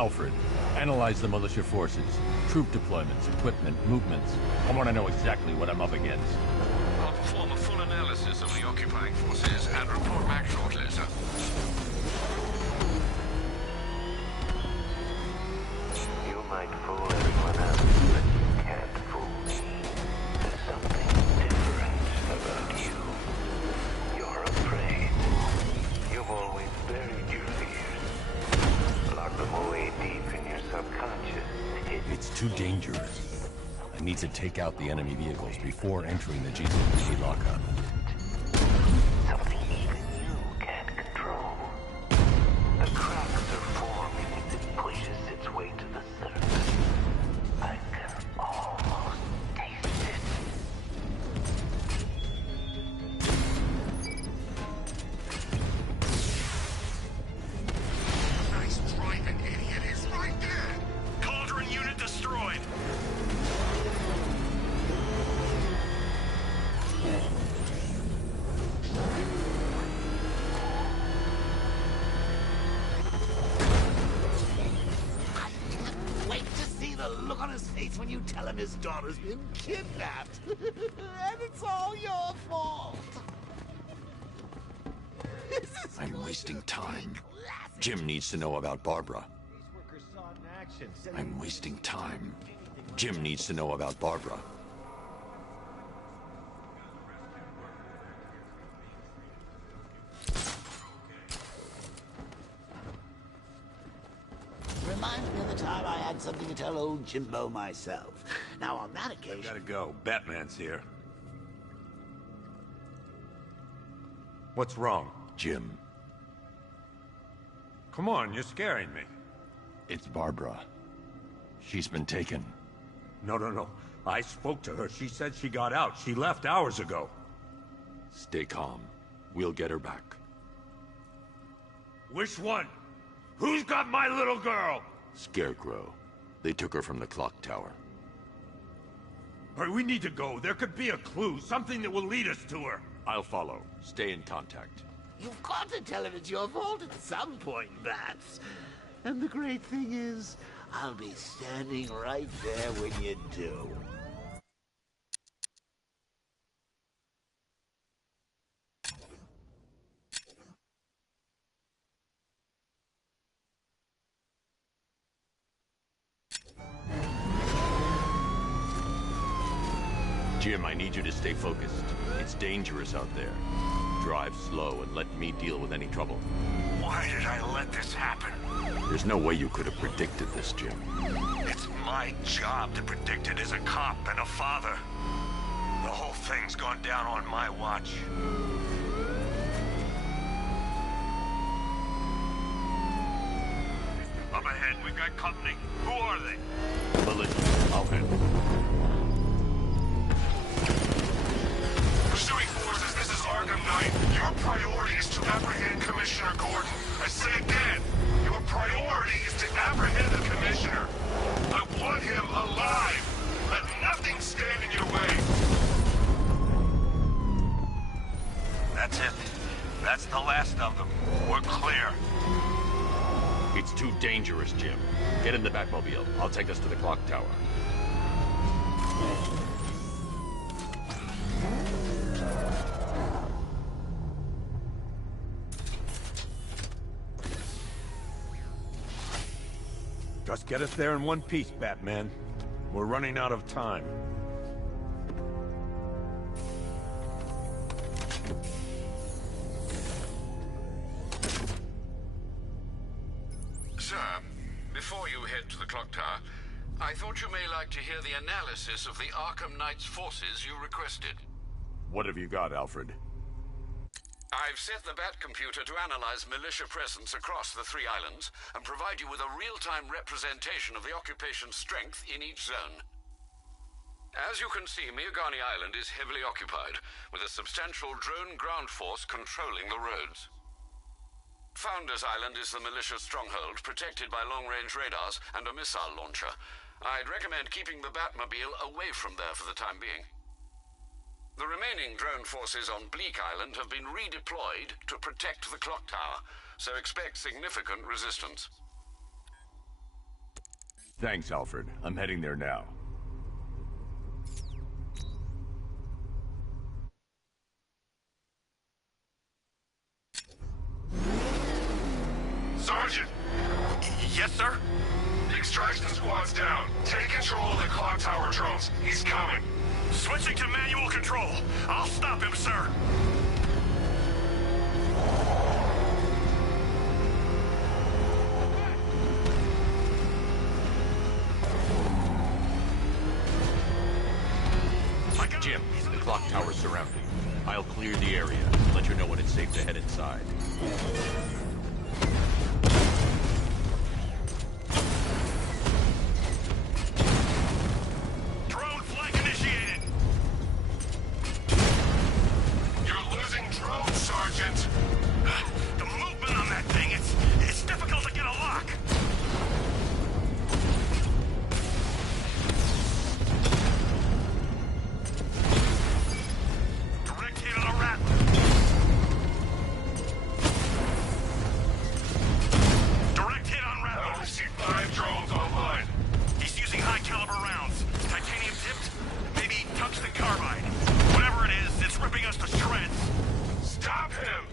Alfred, analyze the militia forces, troop deployments, equipment, movements. I want to know exactly what I'm up against. I'll perform a full analysis of the occupying forces and report back shortly, sir. You might fool everyone else, but you can't fool me. There's something different about you. You're afraid. You've always buried your fears. Lock them away deep in your subconscious. It's too dangerous. I need to take out the enemy vehicles before entering the GCPD lockup. Something even you can't control. The cracks are forming as it pushes its way to the surface. I can almost taste it. Nice driving, idiot. It's right there. Cauldron unit destroyed. Wait to see the look on his face when you tell him his daughter's been kidnapped. And it's all your fault. I'm wasting time. Jim needs to know about Barbara. I'm wasting time. Jim needs to know about Barbara. Reminds me of the time I had something to tell old Jimbo myself. Now on that occasion... Gotta go. Batman's here. What's wrong? Jim, Come on, you're scaring me. it's Barbara. She's been taken. No. I spoke to her. She said she got out. She left hours ago. Stay calm. We'll get her back. Which one? Who's got my little girl? Scarecrow. They took her from the clock tower. All right, we need to go. There could be a clue, something that will lead us to her. I'll follow. Stay in contact. You've got to tell him it's your fault at some point, Bats. And the great thing is, I'll be standing right there when you do. Jim, I need you to stay focused. It's dangerous out there. Drive slow and let me deal with any trouble. Why did I let this happen? There's no way you could have predicted this, Jim. It's my job to predict it as a cop and a father. The whole thing's gone down on my watch. Up ahead, we've got company. Who are they? Militia, Alfred. Pursuing forces, this is Arkham Knight. Your priority is to apprehend Commissioner Gordon. I say again, your priority is to apprehend the Commissioner. I want him alive. Let nothing stand in your way. That's it. That's the last of them. We're clear. It's too dangerous, Jim. Get in the Batmobile. I'll take us to the clock tower. Just get us there in one piece, Batman. We're running out of time. Sir, before you head to the clock tower, I thought you may like to hear the analysis of the Arkham Knight's forces you requested. What have you got, Alfred? I've set the Bat computer to analyze militia presence across the 3 islands and provide you with a real-time representation of the occupation's strength in each zone. As you can see, Miagani Island is heavily occupied, with a substantial drone ground force controlling the roads. Founders Island is the militia stronghold, protected by long-range radars and a missile launcher. I'd recommend keeping the Batmobile away from there for the time being. The remaining drone forces on Bleak Island have been redeployed to protect the clock tower, so expect significant resistance. Thanks, Alfred. I'm heading there now. Sergeant! Yes, sir? The extraction squad's down. Take control of the clock tower drones. He's coming. Switching to manual control. I'll stop him, sir. Jim, the clock tower's surrounded. I'll clear the area and let you know when it's safe to head inside. Drone flank initiated. You're losing drones, Sergeant. The movement on that thing, it's difficult to get a lock. Direct hit on a rat. Direct hit on I rat. only see 5 drones online. He's using high caliber rounds. Titanium tipped, maybe tungsten carbide. Whatever it is, it's ripping us to shreds. Stop him!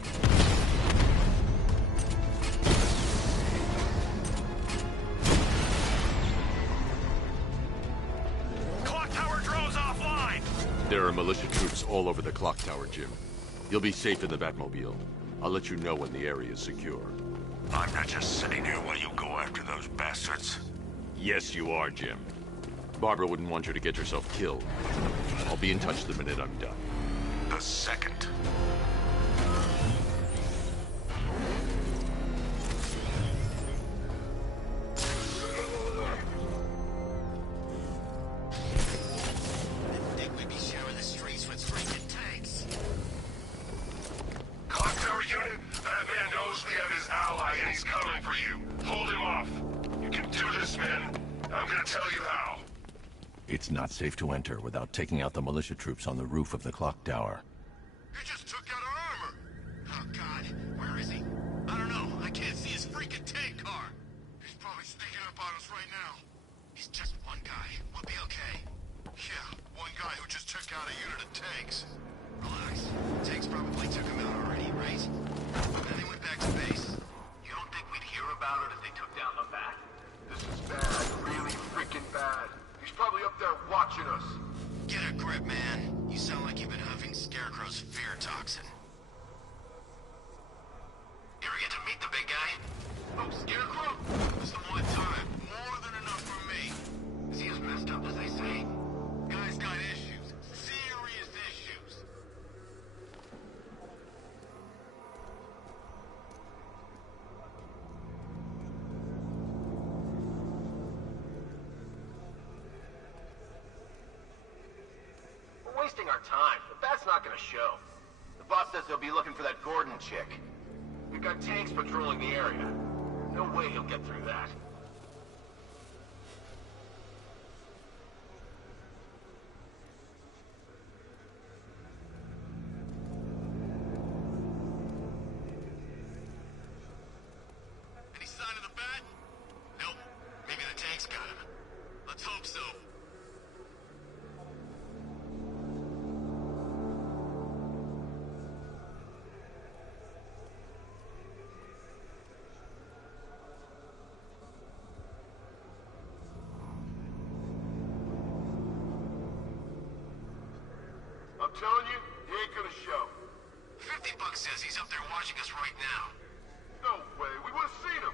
Clock tower drones offline. There are militia troops all over the clock tower, Jim. You'll be safe in the Batmobile. I'll let you know when the area is secure. I'm not just sitting here while you go after those bastards. Yes, you are, Jim. Barbara wouldn't want you to get yourself killed. I'll be in touch the minute I'm done. The second. Clock tower unit, that man knows we have his ally and he's coming for you. Hold him off. You can do this, man. I'm gonna tell you how. It's not safe to enter without taking out the militia troops on the roof of the clock tower. He just took out our armor. Oh, God. Where is he? I don't know. I can't see his freaking tank car. He's probably sneaking up on us right now. He's just one guy. We'll be okay. Yeah, one guy who just took out a unit of tanks. Relax. Tanks probably took him out already, right? Then they went back to base. You don't think we'd hear about it if they took down the bat? This is bad, really freaking bad. He's probably up there watching us. Get a grip, man. You sound like you've been huffing Scarecrow's fear toxin. You ever get to meet the big guy? Oh, Scarecrow? Just the one time. More than enough for me. Is he as messed up as they say? Guy's got issues. Serious issues. We're wasting our time. The bat's not gonna show. The boss says he'll be looking for that Gordon chick. We've got tanks patrolling the area. No way he'll get through that. Any sign of the bat? Nope. Maybe the tank's got him. Let's hope so. I'm telling you, he ain't gonna show. $50 says he's up there watching us right now. No way, we would've seen him.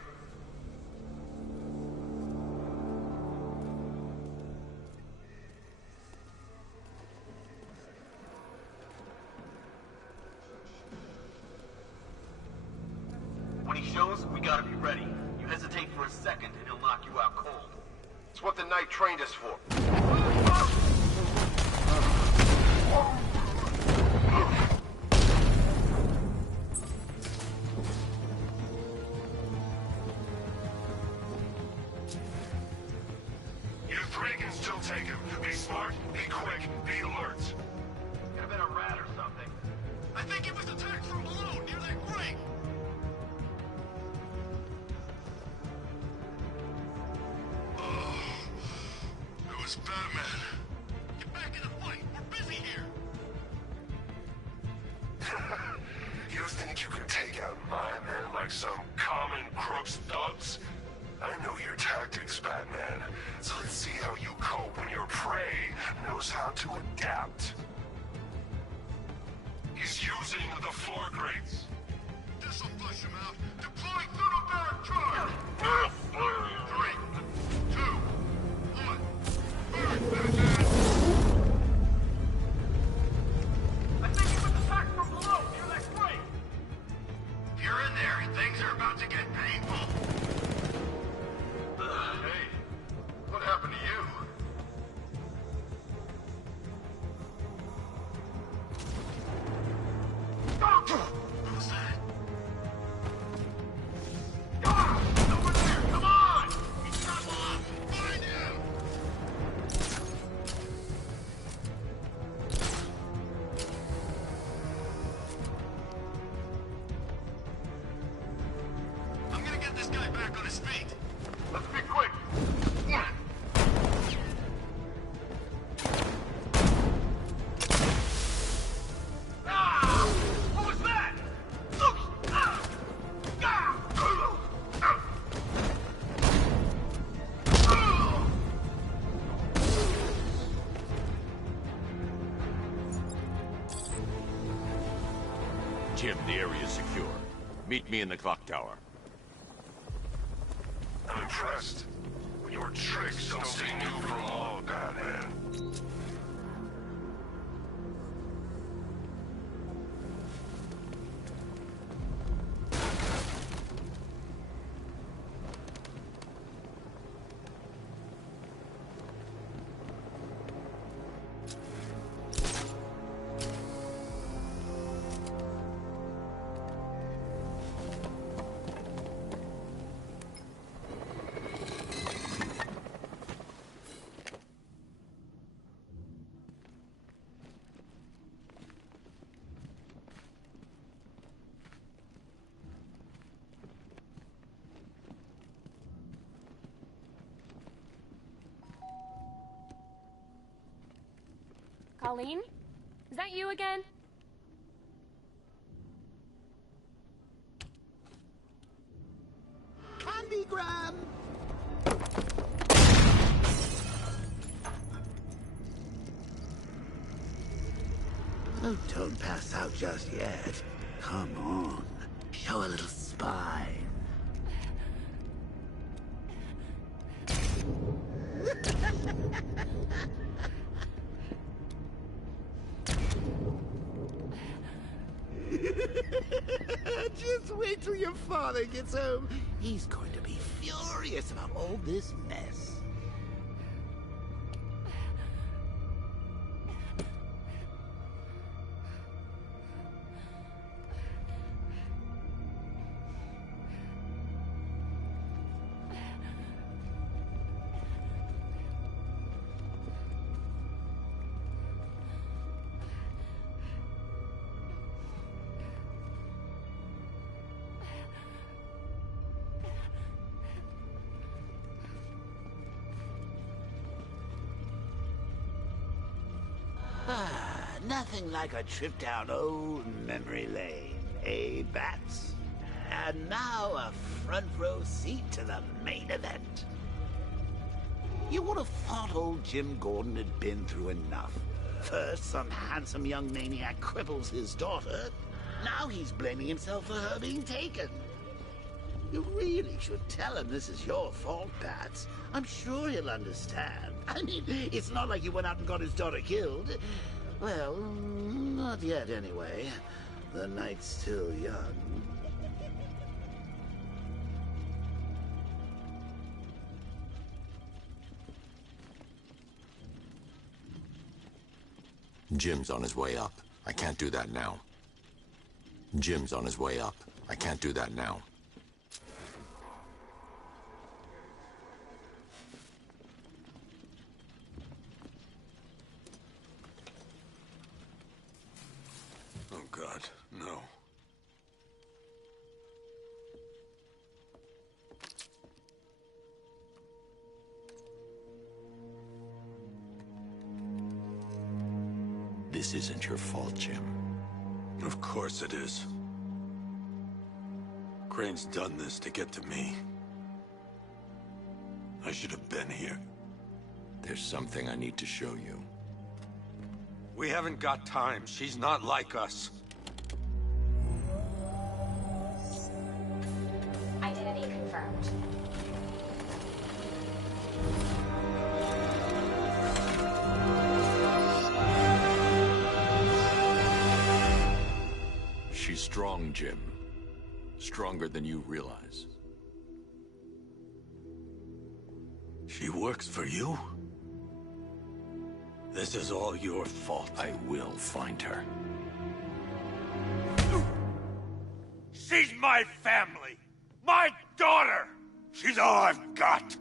When he shows, we gotta be ready. You hesitate for a second and he'll knock you out cold. It's what the Knight trained us for. You three can still take him. Be smart, be quick, be alert. Could have been a rat or something. I think it was attacked from below, near that ring. Ugh. was Batman. Get back in the fight. We're busy here. You think you can take out my men like some common crooks thugs? I know your tactics, Batman. So let's see how you cope when your prey knows how to adapt. He's using the floor grates. This'll flush him out. Deploying Thunderberg charge. 3, 2, 1. Burn, Batman! I think he was attacked from below, near that crate. If you're in there, things are about to get painful. Hey, what happened to you? Who's that? Over there, come on! He's not alive! Find him! I'm gonna get this guy back on his feet. Let's be quick. Ah! What was that? Look! Ah! Ah! Jim, the area is secure. Meet me in the clock tower. I'm impressed. Your tricks don't stay new for long, Batman. Colleen? Is that you again? Candy Graham! Oh, don't pass out just yet. Come on. Show a little spine. Just wait till your father gets home. He's going to be furious about all this mess. Nothing like a trip down old memory lane, eh, Bats? And now a front row seat to the main event. You would have thought old Jim Gordon had been through enough. First, some handsome young maniac cripples his daughter. Now he's blaming himself for her being taken. You really should tell him this is your fault, Bats. I'm sure he'll understand. I mean, it's not like you went out and got his daughter killed. Well, not yet anyway. The night's still young. Jim's on his way up. I can't do that now. Jim's on his way up. I can't do that now. Oh, God, no. This isn't your fault, Jim. Of course it is. Crane's done this to get to me. I should have been here. There's something I need to show you. We haven't got time. She's not like us. Identity confirmed. She's strong, Jim. Stronger than you realize. She works for you? This is all your fault. I will find her. She's my family! My daughter! She's all I've got!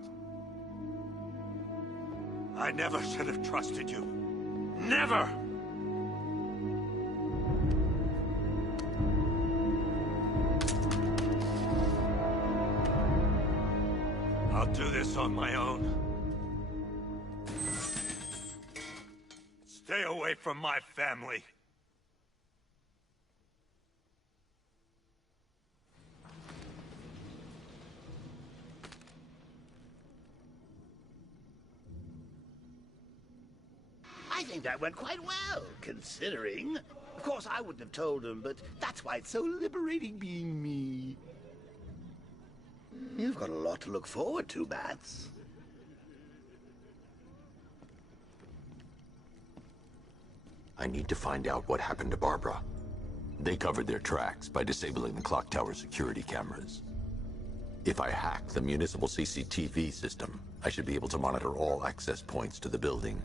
I never should have trusted you. Never! I'll do this on my own. Stay away from my family. I think that went quite well, considering. Of course, I wouldn't have told him, but that's why it's so liberating being me. You've got a lot to look forward to, Bats. I need to find out what happened to Barbara. They covered their tracks by disabling the clock tower security cameras. If I hack the municipal CCTV system, I should be able to monitor all access points to the building.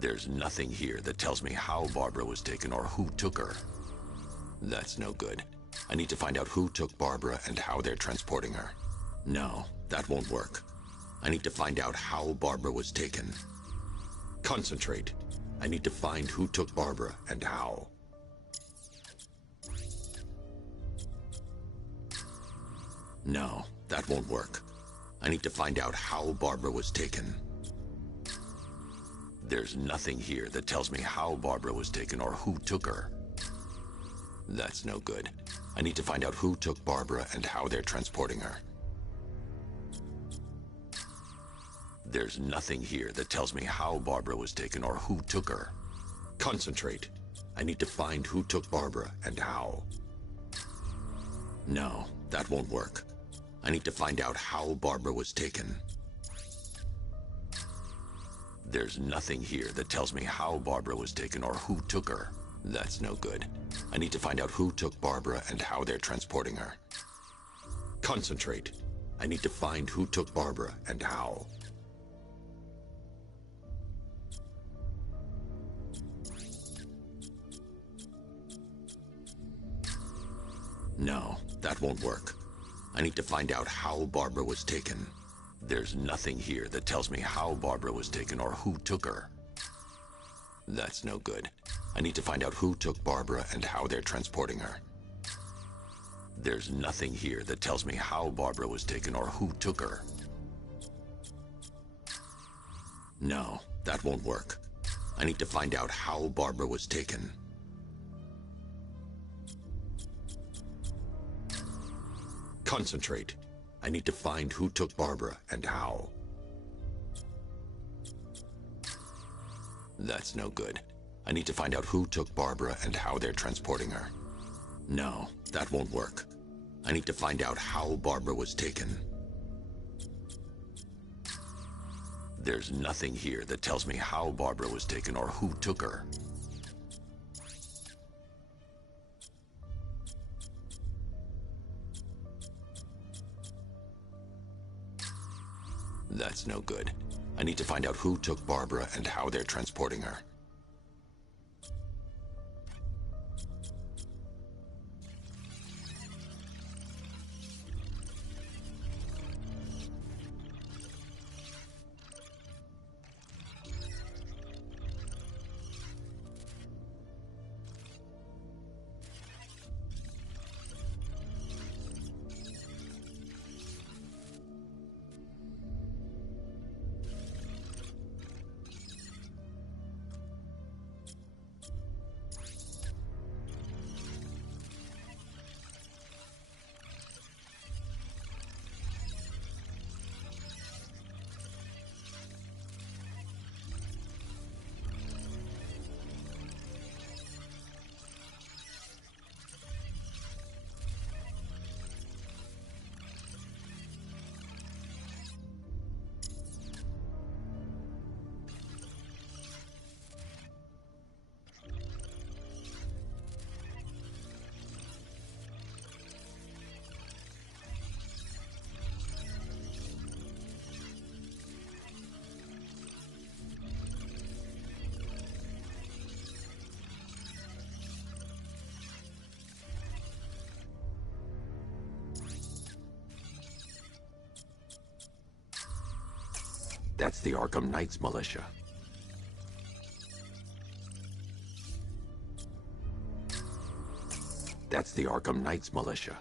There's nothing here that tells me how Barbara was taken or who took her. That's no good. I need to find out who took Barbara and how they're transporting her. No, that won't work. I need to find out how Barbara was taken. Concentrate. I need to find who took Barbara and how. No, that won't work. I need to find out how Barbara was taken. There's nothing here that tells me how Barbara was taken or who took her. That's no good. I need to find out who took Barbara and how they're transporting her. There's nothing here that tells me how Barbara was taken or who took her. Concentrate. I need to find who took Barbara and how. No, that won't work. I need to find out how Barbara was taken. There's nothing here that tells me how Barbara was taken or who took her. That's no good. I need to find out who took Barbara and how they're transporting her. Concentrate. I need to find who took Barbara and how. No, that won't work. I need to find out how Barbara was taken. There's nothing here that tells me how Barbara was taken or who took her. That's no good. I need to find out who took Barbara and how they're transporting her. There's nothing here that tells me how Barbara was taken or who took her. No, that won't work. I need to find out how Barbara was taken. Concentrate. I need to find who took Barbara and how. That's no good. I need to find out who took Barbara and how they're transporting her. No, that won't work. I need to find out how Barbara was taken. There's nothing here that tells me how Barbara was taken or who took her. That's no good. I need to find out who took Barbara and how they're transporting her. That's the Arkham Knights militia. That's the Arkham Knights militia.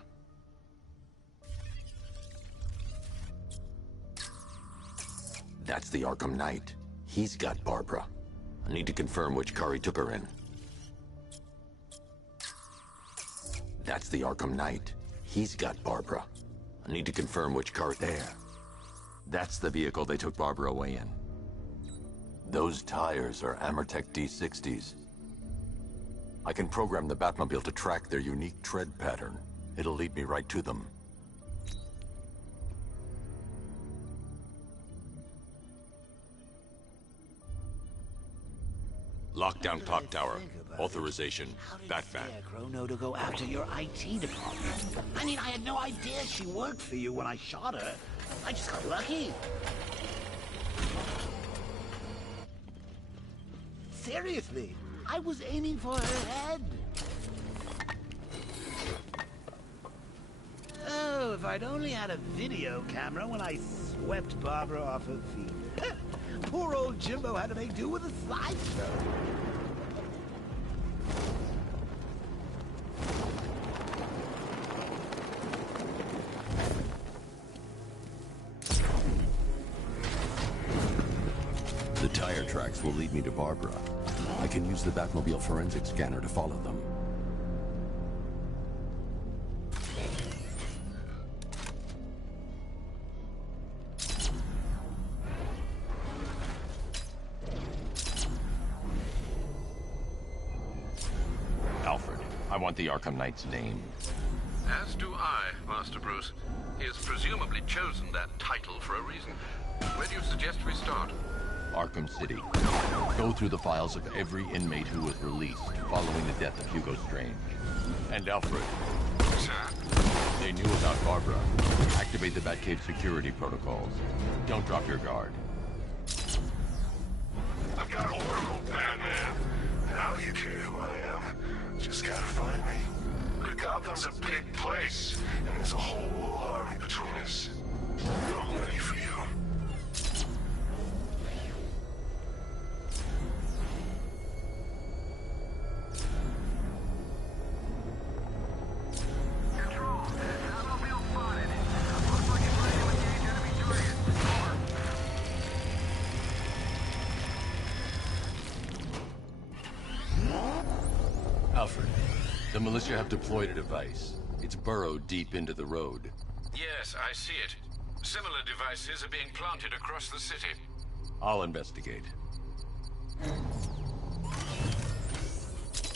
That's the Arkham Knight. He's got Barbara. I need to confirm which car he took her in. That's the Arkham Knight. He's got Barbara. I need to confirm which car there. That's the vehicle they took Barbara away in. Those tires are Amertech D60s. I can program the Batmobile to track their unique tread pattern. It'll lead me right to them. Lockdown clock tower. Authorization. Batman. Scarecrow know to go after your IT department? I mean, I had no idea she worked for you when I shot her. I just got lucky. Seriously, I was aiming for her head. Oh, if I'd only had a video camera when I swept Barbara off her feet. Poor old Jimbo had to make do with a slideshow. The tire tracks will lead me to Barbara. I can use the Batmobile forensic scanner to follow them. Alfred, I want the Arkham Knight's name. As do I, Master Bruce. He has presumably chosen that title for a reason. Where do you suggest we start? Arkham City. Go through the files of every inmate who was released following the death of Hugo Strange. And Alfred. Sir? They knew about Barbara. Activate the Batcave security protocols. Don't drop your guard. I've got Oracle, Batman. Now you care who I am. Just gotta find me. But Gotham's a big place, and there's a whole army between us. I'm ready for you. Alfred, the militia have deployed a device. It's burrowed deep into the road. Yes, I see it. Similar devices are being planted across the city. I'll investigate.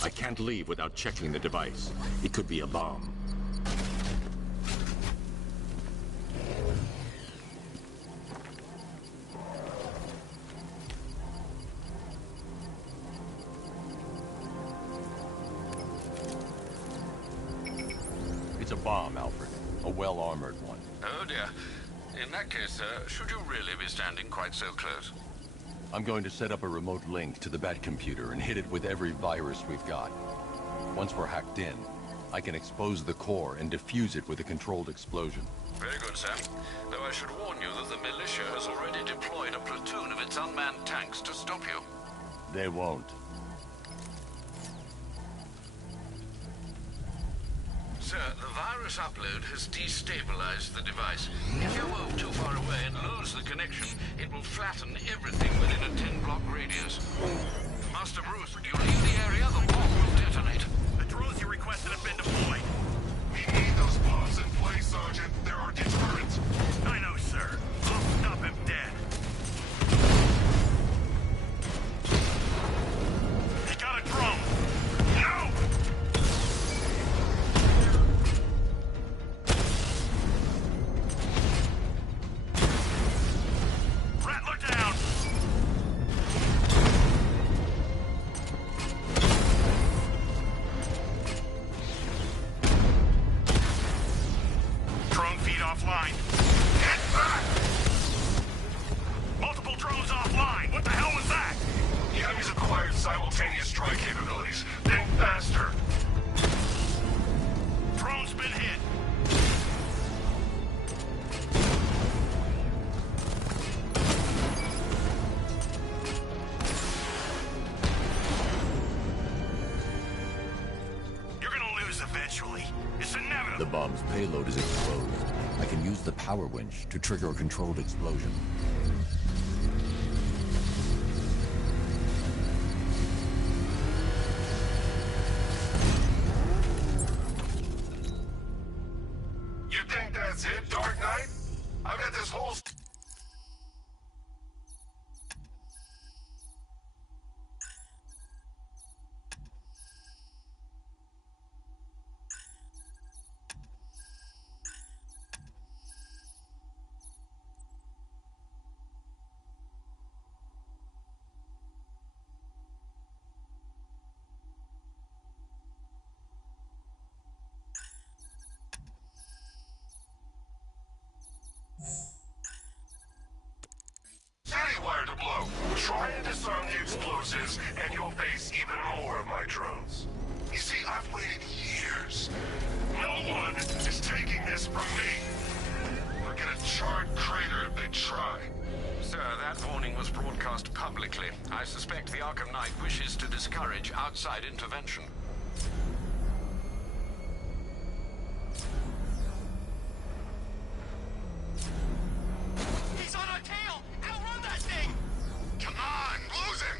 I can't leave without checking the device. It could be a bomb. It's a bomb, Alfred. A well-armored one. Oh dear. In that case, should you really be standing quite so close? I'm going to set up a remote link to the Batcomputer and hit it with every virus we've got. Once we're hacked in, I can expose the core and defuse it with a controlled explosion. Very good, Sam. Though I should warn you that the militia has already deployed a platoon of its unmanned tanks to stop you. They won't. Sir, the virus upload has destabilized the device. If you move too far away and lose the connection, it will flatten everything within a 10-block radius. Master Bruce, you leave the area, the bomb will detonate. The drones you requested have been deployed. We need those bombs in place, Sergeant. They're our deterrent. I know, sir. I'll stop him dead. He got a drone. No! Rattler down! Drone feed offline. Get back! Multiple drones offline. What the hell was that? The enemy's acquired simultaneous strike capabilities. Think faster. Drone's been hit. eventually. It's inevitable. The bomb's payload is exposed. I can use the power winch to trigger a controlled explosion. You think that's it, Dark Knight? I've got this whole... Anywhere to blow. Try and disarm the explosives, and you'll face even more of my drones. You see, I've waited years. No one is taking this from me. They'll get a charred crater if they try. Sir, that warning was broadcast publicly. I suspect the Arkham Knight wishes to discourage outside intervention. He's on our tail! Outrun that thing! Come on, losing!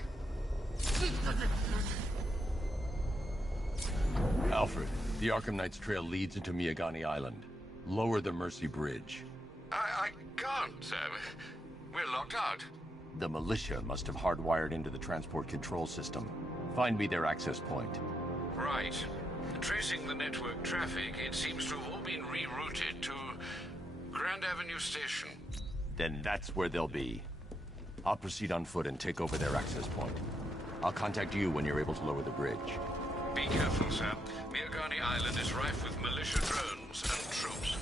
Alfred, the Arkham Knight's trail leads into Miagani Island. Lower the Mercy Bridge. I can't, sir. We're locked out. The militia must have hardwired into the transport control system. Find me their access point. Right. Tracing the network traffic, it seems to have all been rerouted to Grand Avenue Station. Then that's where they'll be. I'll proceed on foot and take over their access point. I'll contact you when you're able to lower the bridge. Be careful, sir. Miagani Island is rife with militia drones and troops.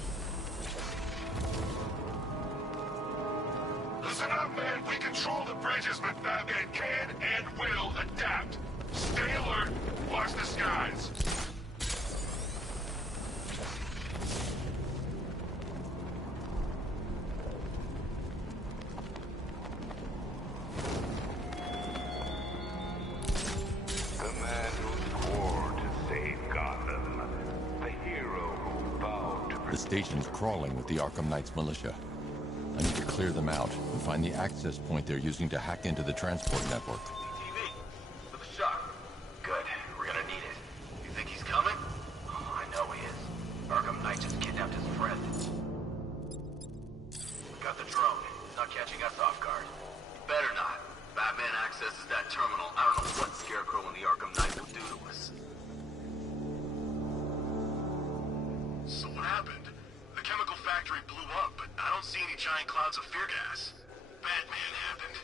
Listen up, man. We control the bridges, but Batman can and will adapt. Stay alert. Watch the skies. The man who swore to save Gotham. The hero who vowed to The station's crawling with the Arkham Knight's militia. I need to clear them out and find the access point they're using to hack into the transport network. TV. With a shot. Good. We're gonna need it. You think he's coming? Oh, I know he is. Arkham Knight just kidnapped his friend. Got the drone. He's not catching us off guard. He better not. Batman accesses that terminal. I don't know what Scarecrow and the Arkham Knight will do to us. So what happened? The chemical factory blew up, but I don't see any giant clouds of fear gas. Batman happened.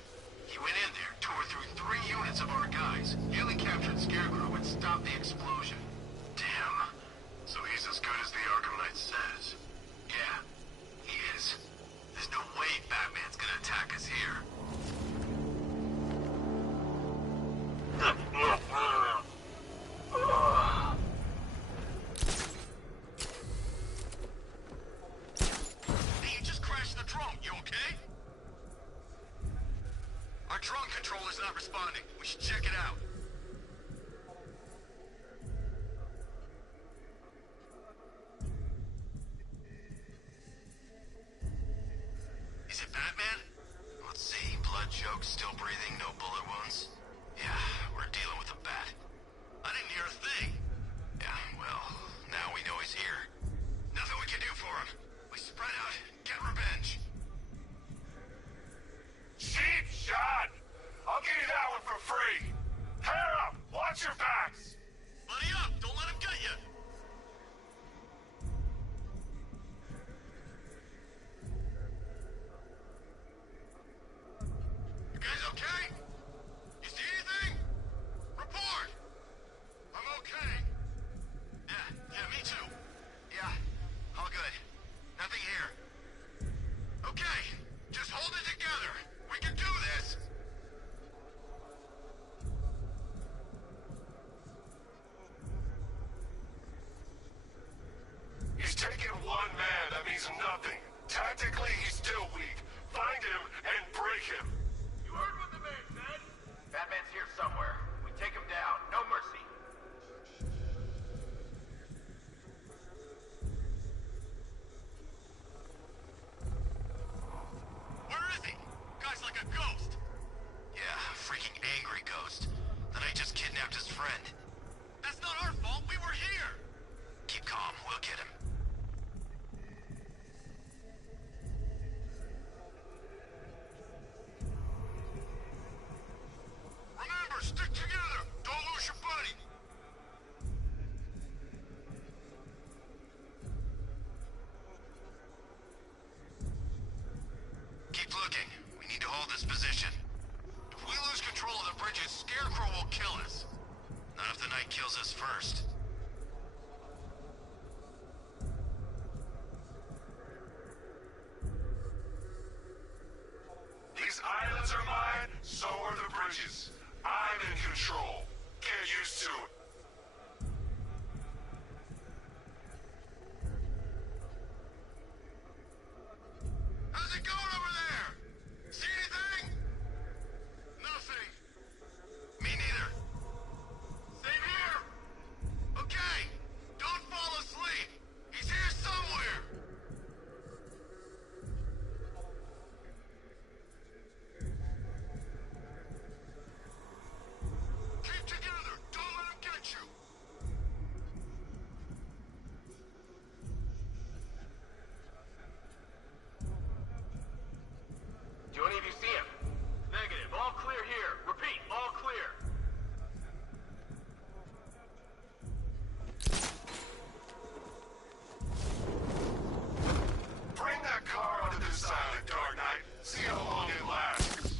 He went in there, tore through 3 units of our guys, nearly captured Scarecrow and stopped the explosion. Damn. So he's as good as the Arkham Knight says. Yeah, he is. There's no way Batman's gonna attack us here. Hey, you just crashed the drone. You okay? Our drone controller's not responding. We should check it out. first. These islands are mine, so are the bridges. I'm in control. Get used to it. How's it going over there? See anything? Nothing. Me neither. Same here. Okay, don't fall asleep. He's here somewhere. Keep together. Don't let him get you. Do any of you see him? Negative. All clear here. Repeat, all clear. Bring that car onto this island, Dark Knight. See how long it lasts.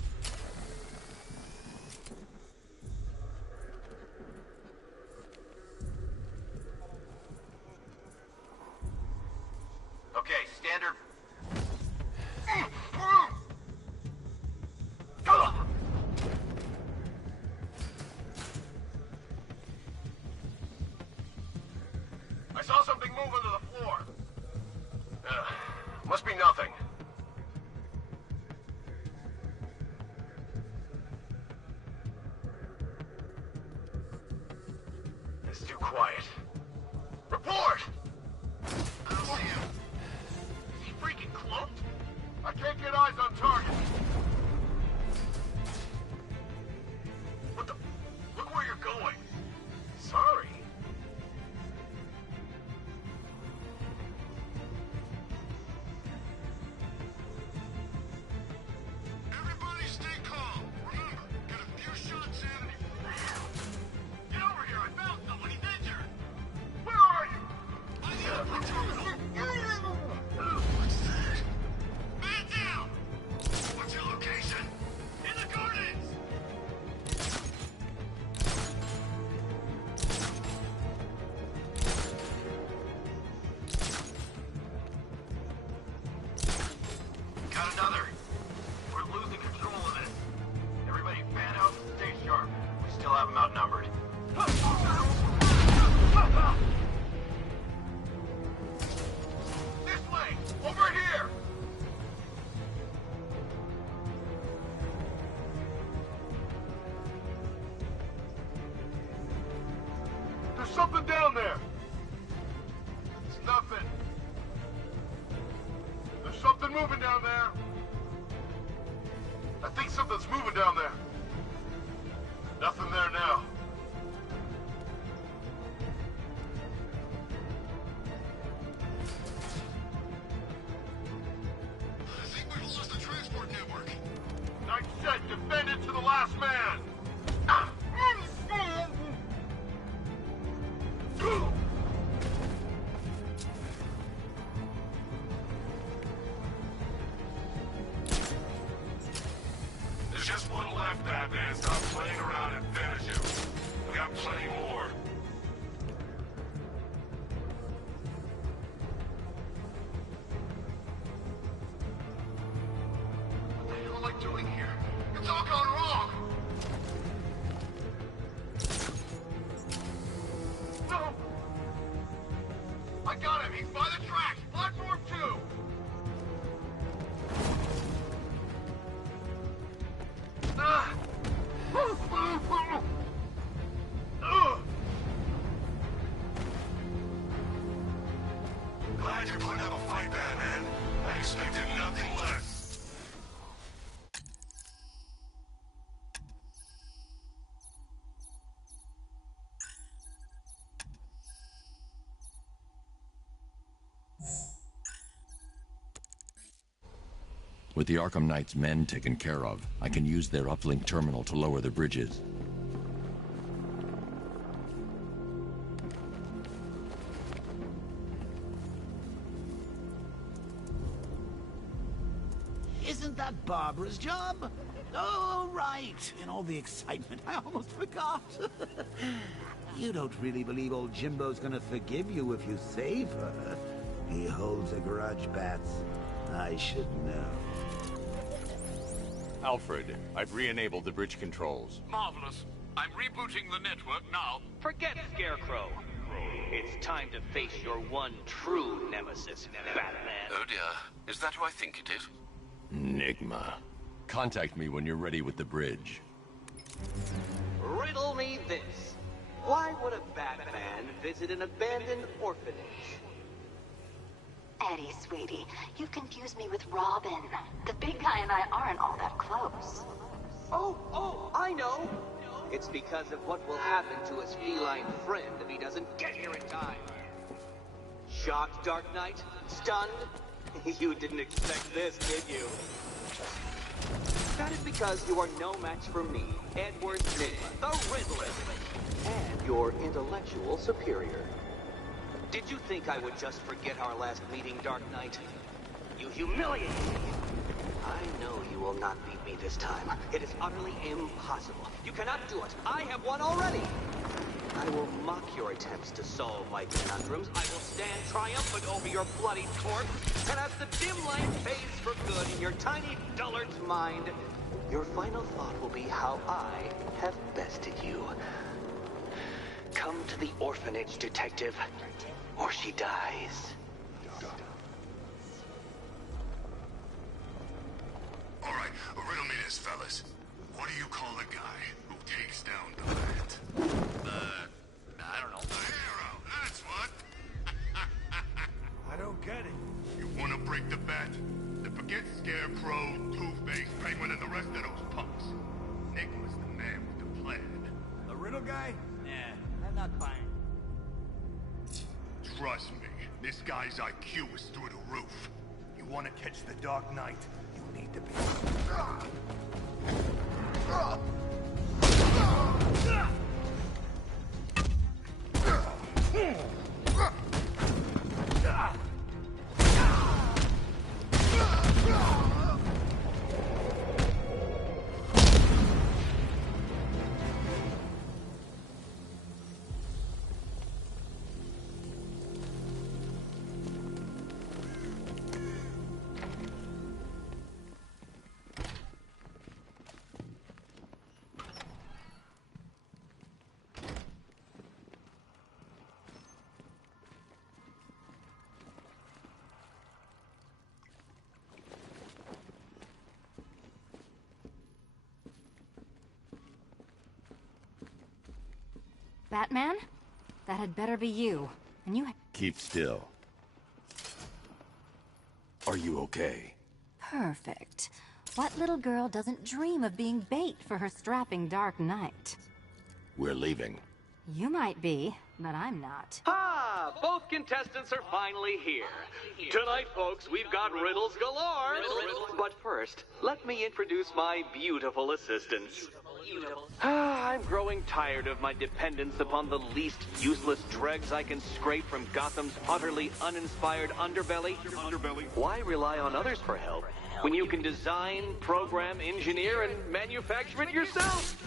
Okay, standard. I saw something move under the floor. Must be nothing. It's too quiet. Report! I don't see him. Is he freaking cloaked? I can't get eyes on target. What the? Look where you're going. Sorry. Everybody stay calm. Remember, get a few shots in and Get over here. I found someone. He's injured. Where are you? by the upper terminal. What's that? Man down! What's your location? In the gardens. Got another. We're losing control of this. Everybody fan out and stay sharp. We still have them outnumbered. This way! Over here! There's something down there! It's nothing. There's something moving down there. I think something's moving down there. Nothing there now. I think we've lost the transport network. Night set, defend it to the last man! There's just one left, Batman. Stop playing around and finish him. We got plenty more. What the hell am I doing here? It's all gone wrong. No! I got him! He's by the tracks! Platform 2! Ah! Glad you're putting up a fight, Batman. I expected nothing less. With the Arkham Knight's men taken care of, I can use their uplink terminal to lower the bridges. Isn't that Barbara's job? Oh, right. In all the excitement, I almost forgot. You don't really believe old Jimbo's gonna forgive you if you save her. He holds a grudge, Bats. I should know. Alfred, I've re-enabled the bridge controls. Marvelous. I'm rebooting the network now. Forget Scarecrow. It's time to face your one true nemesis, Batman. Oh dear. Is that who I think it is? Enigma. Contact me when you're ready with the bridge. Riddle me this. Why would a Batman visit an abandoned orphanage? Eddie, sweetie, you confused me with Robin. The big guy and I aren't all that close. Oh, I know. It's because of what will happen to his feline friend if he doesn't get here in time. Shocked, Dark Knight? Stunned? You didn't expect this, did you? That is because you are no match for me, Edward Nygma, the Riddler, and your intellectual superior. Did you think I would just forget our last meeting, Dark Knight? You humiliated me. I know you will not beat me this time. It is utterly impossible. You cannot do it. I have won already. I will mock your attempts to solve my conundrums. I will stand triumphant over your bloody corpse. And as the dim light fades for good in your tiny dullard's mind, your final thought will be how I have bested you. Come to the orphanage, detective, or she dies. All right, riddle me this, fellas. What do you call a guy who takes down the land? I don't know. A hero, that's what. I don't get it. You wanna break the bat? Then forget Scarecrow, Two-Face, Penguin, and the rest of those punks. Nick was the man with the plan. The riddle guy? Nah, I'm not buying. Trust me, this guy's IQ is through the roof. You want to catch the Dark Knight? You need to be... Batman? That had better be you. And you... Keep still. Are you okay? Perfect. What little girl doesn't dream of being bait for her strapping Dark Knight? We're leaving. You might be, but I'm not. Ah, both contestants are finally here. Tonight, folks, we've got riddles galore. But first, let me introduce my beautiful assistants. I'm growing tired of my dependence upon the least useless dregs I can scrape from Gotham's utterly uninspired underbelly. Why rely on others for help when you can design, program, engineer, and manufacture it yourself?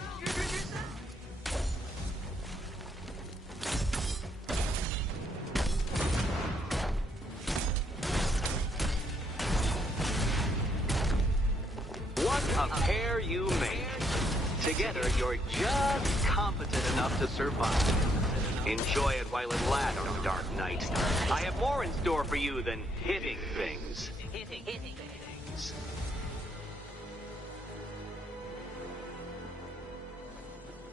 What a pair you make. Together, you're just competent enough to survive. Enjoy it while it lasts, Dark Knight. I have more in store for you than hitting things.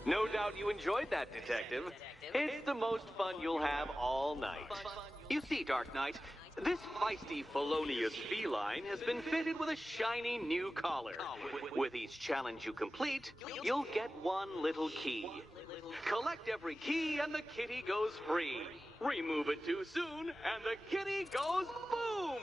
No doubt you enjoyed that, Detective. It's the most fun you'll have all night. You see, Dark Knight, this feisty felonious feline has been fitted with a shiny new collar. With each challenge you complete, you'll get one little key. Collect every key and the kitty goes free. Remove it too soon and the kitty goes boom!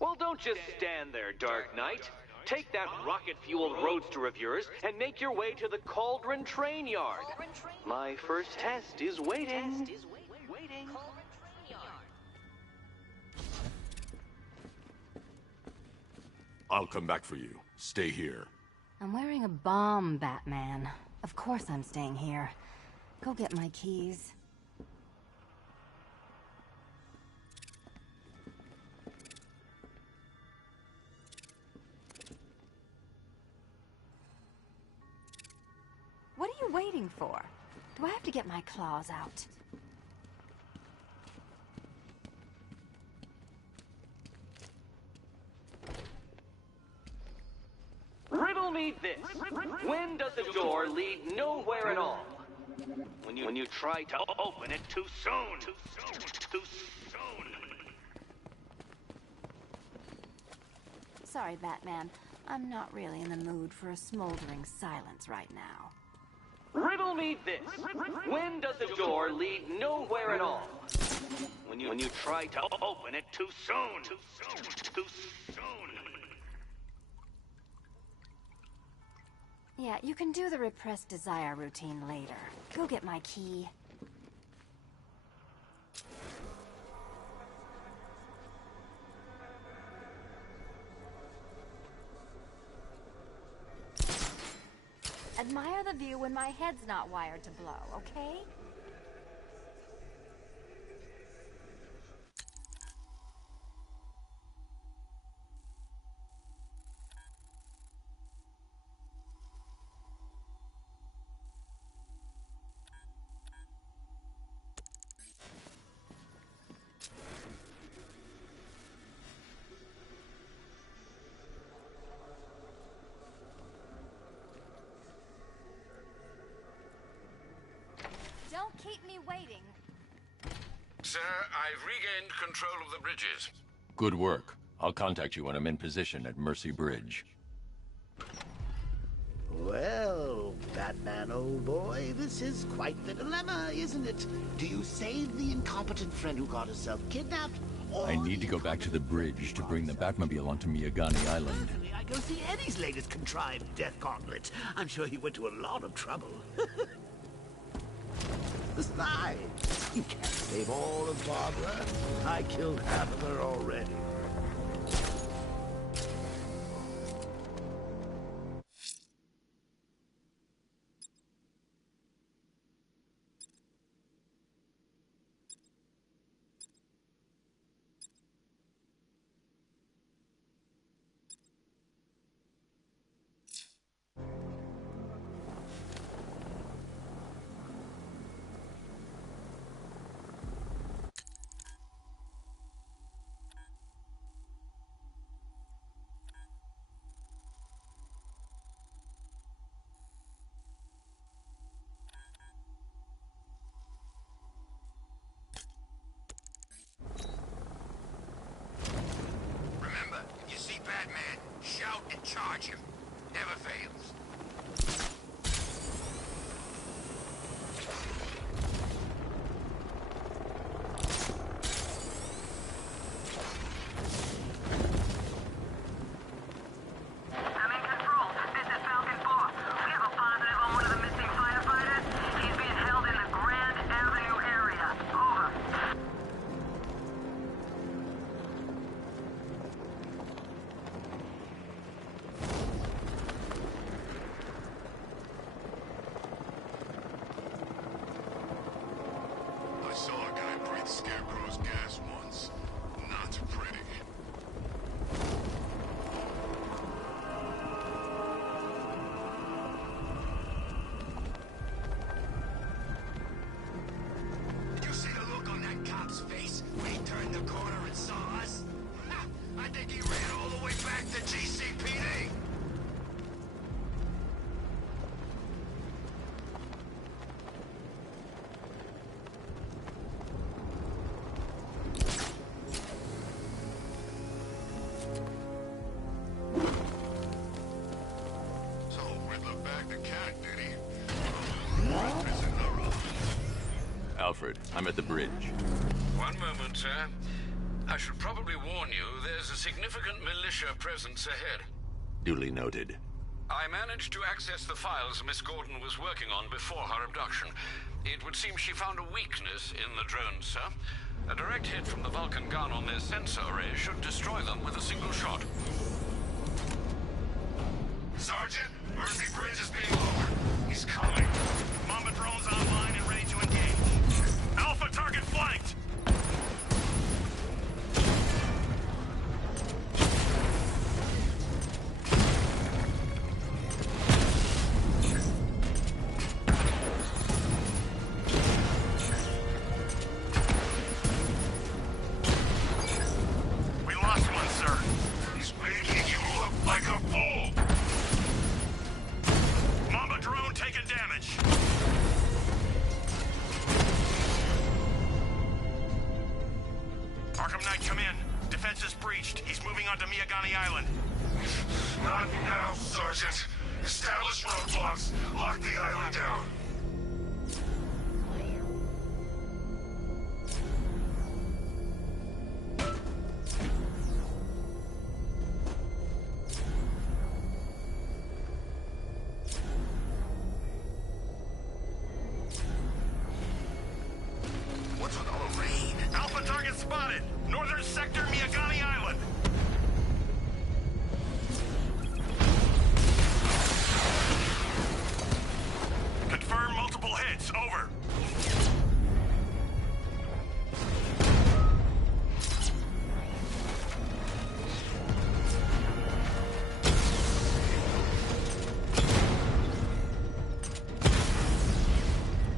Well, don't just stand there, Dark Knight. Take that rocket-fueled roadster of yours and make your way to the Cauldron Train Yard. My first test is waiting. I'll come back for you. Stay here. I'm wearing a bomb, Batman. Of course I'm staying here. Go get my keys. What are you waiting for? Do I have to get my claws out? Riddle me this. When does the door lead nowhere at all? When you try to open it too soon. Too soon. Sorry, Batman. I'm not really in the mood for a smoldering silence right now. Riddle me this. When does the door lead nowhere at all? When you try to open it too soon. Too soon. Yeah, you can do the repressed desire routine later. Go get my key. Admire the view when my head's not wired to blow, okay? Don't keep me waiting. Sir, I've regained control of the bridges. Good work. I'll contact you when I'm in position at Mercy Bridge. Well, Batman, old boy, this is quite the dilemma, isn't it? Do you save the incompetent friend who got herself kidnapped? Or I need to go back to the bridge to bring the Batmobile onto Miyagani Island. I go see Eddie's latest contrived death gauntlet. I'm sure he went to a lot of trouble. Besides, you can't save all of Barbara. I killed half of her already. Batman, shout and charge him. Never fails. I'm in control. This is Falcon 4. We have a positive on one of the missing firefighters. He's being held in the Grand Avenue area. Over. I saw a guy breathe Scarecrow's gas once. Not pretty. Did you see the look on that cop's face when he turned the corner and saw us? Ha! I think he ran all the way back to GCPD. So Riddler bagged the cat, did he? Alfred, I'm at the bridge. One moment, sir. I should probably warn you, there's a significant militia presence ahead. Duly noted. I managed to access the files Miss Gordon was working on before her abduction. It would seem she found a weakness in the drones, sir. A direct hit from the Vulcan gun on their sensor array should destroy them with a single shot. Sergeant, Mercy Bridge is being lowered. He's He's coming. Mamba drones online and ready to engage. Alpha target flanked! We lost one, sir. He's making you look like a fool. Mamba drone taking damage. Arkham Knight, come in. Defense is breached. He's moving onto Miyagani Island. Not now, Sergeant. Establish roadblocks. Lock the island down. What's with all the rain? Alpha target spotted. Northern sector, Miyagani Island. Confirm multiple hits. Over.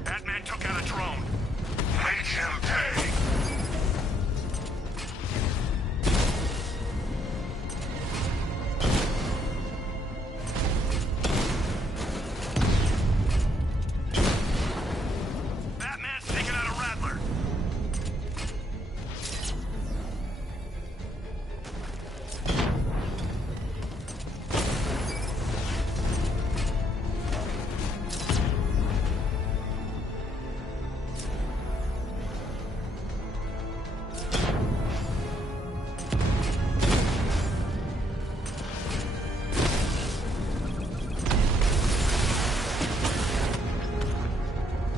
Batman took out a drone. Make him pay. Batman's taking out a Rattler.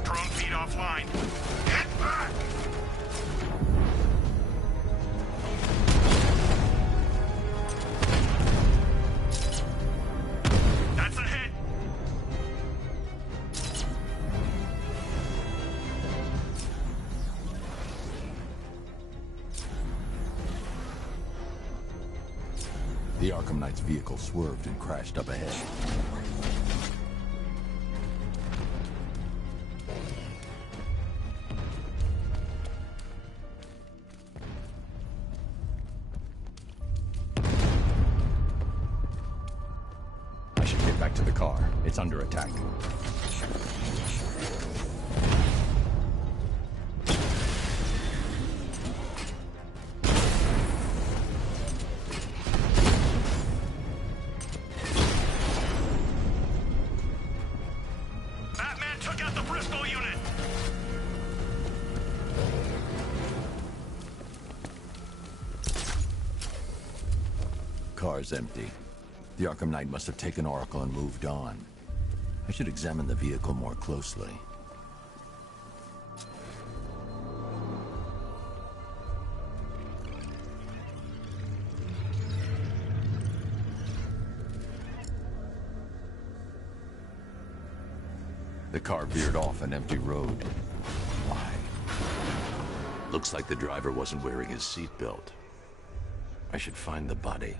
Drone feed offline. Get back. That's a hit. The Arkham Knight's vehicle swerved and crashed up ahead. I should get back to the car. It's under attack. Batman took out the Bristol unit. Car's empty. The Arkham Knight must have taken Oracle and moved on. I should examine the vehicle more closely. The car veered off an empty road. Why? Looks like the driver wasn't wearing his seatbelt. I should find the body.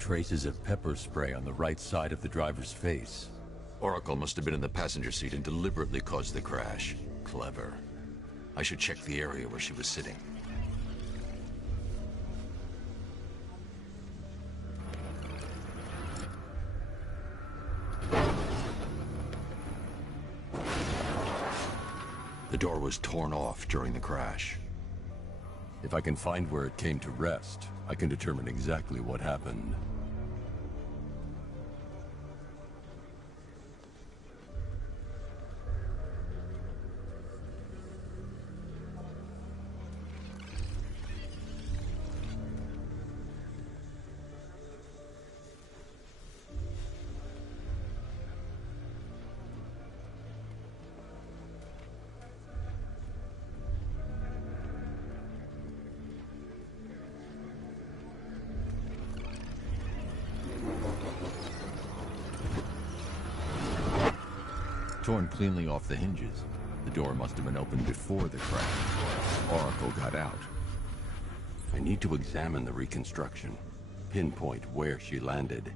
traces of pepper spray on the right side of the driver's face. Oracle must have been in the passenger seat and deliberately caused the crash. Clever. I should check the area where she was sitting. The door was torn off during the crash. If I can find where it came to rest, I can determine exactly what happened. Torn cleanly off the hinges. The door must have been opened before the crash. Oracle got out. I need to examine the reconstruction. Pinpoint where she landed.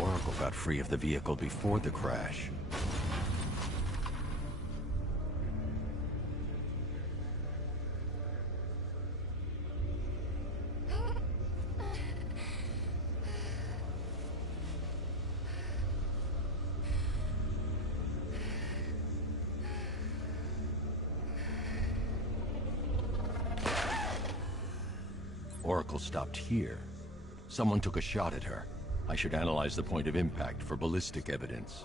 Oracle got free of the vehicle before the crash. Oracle stopped here. Someone took a shot at her. I should analyze the point of impact for ballistic evidence.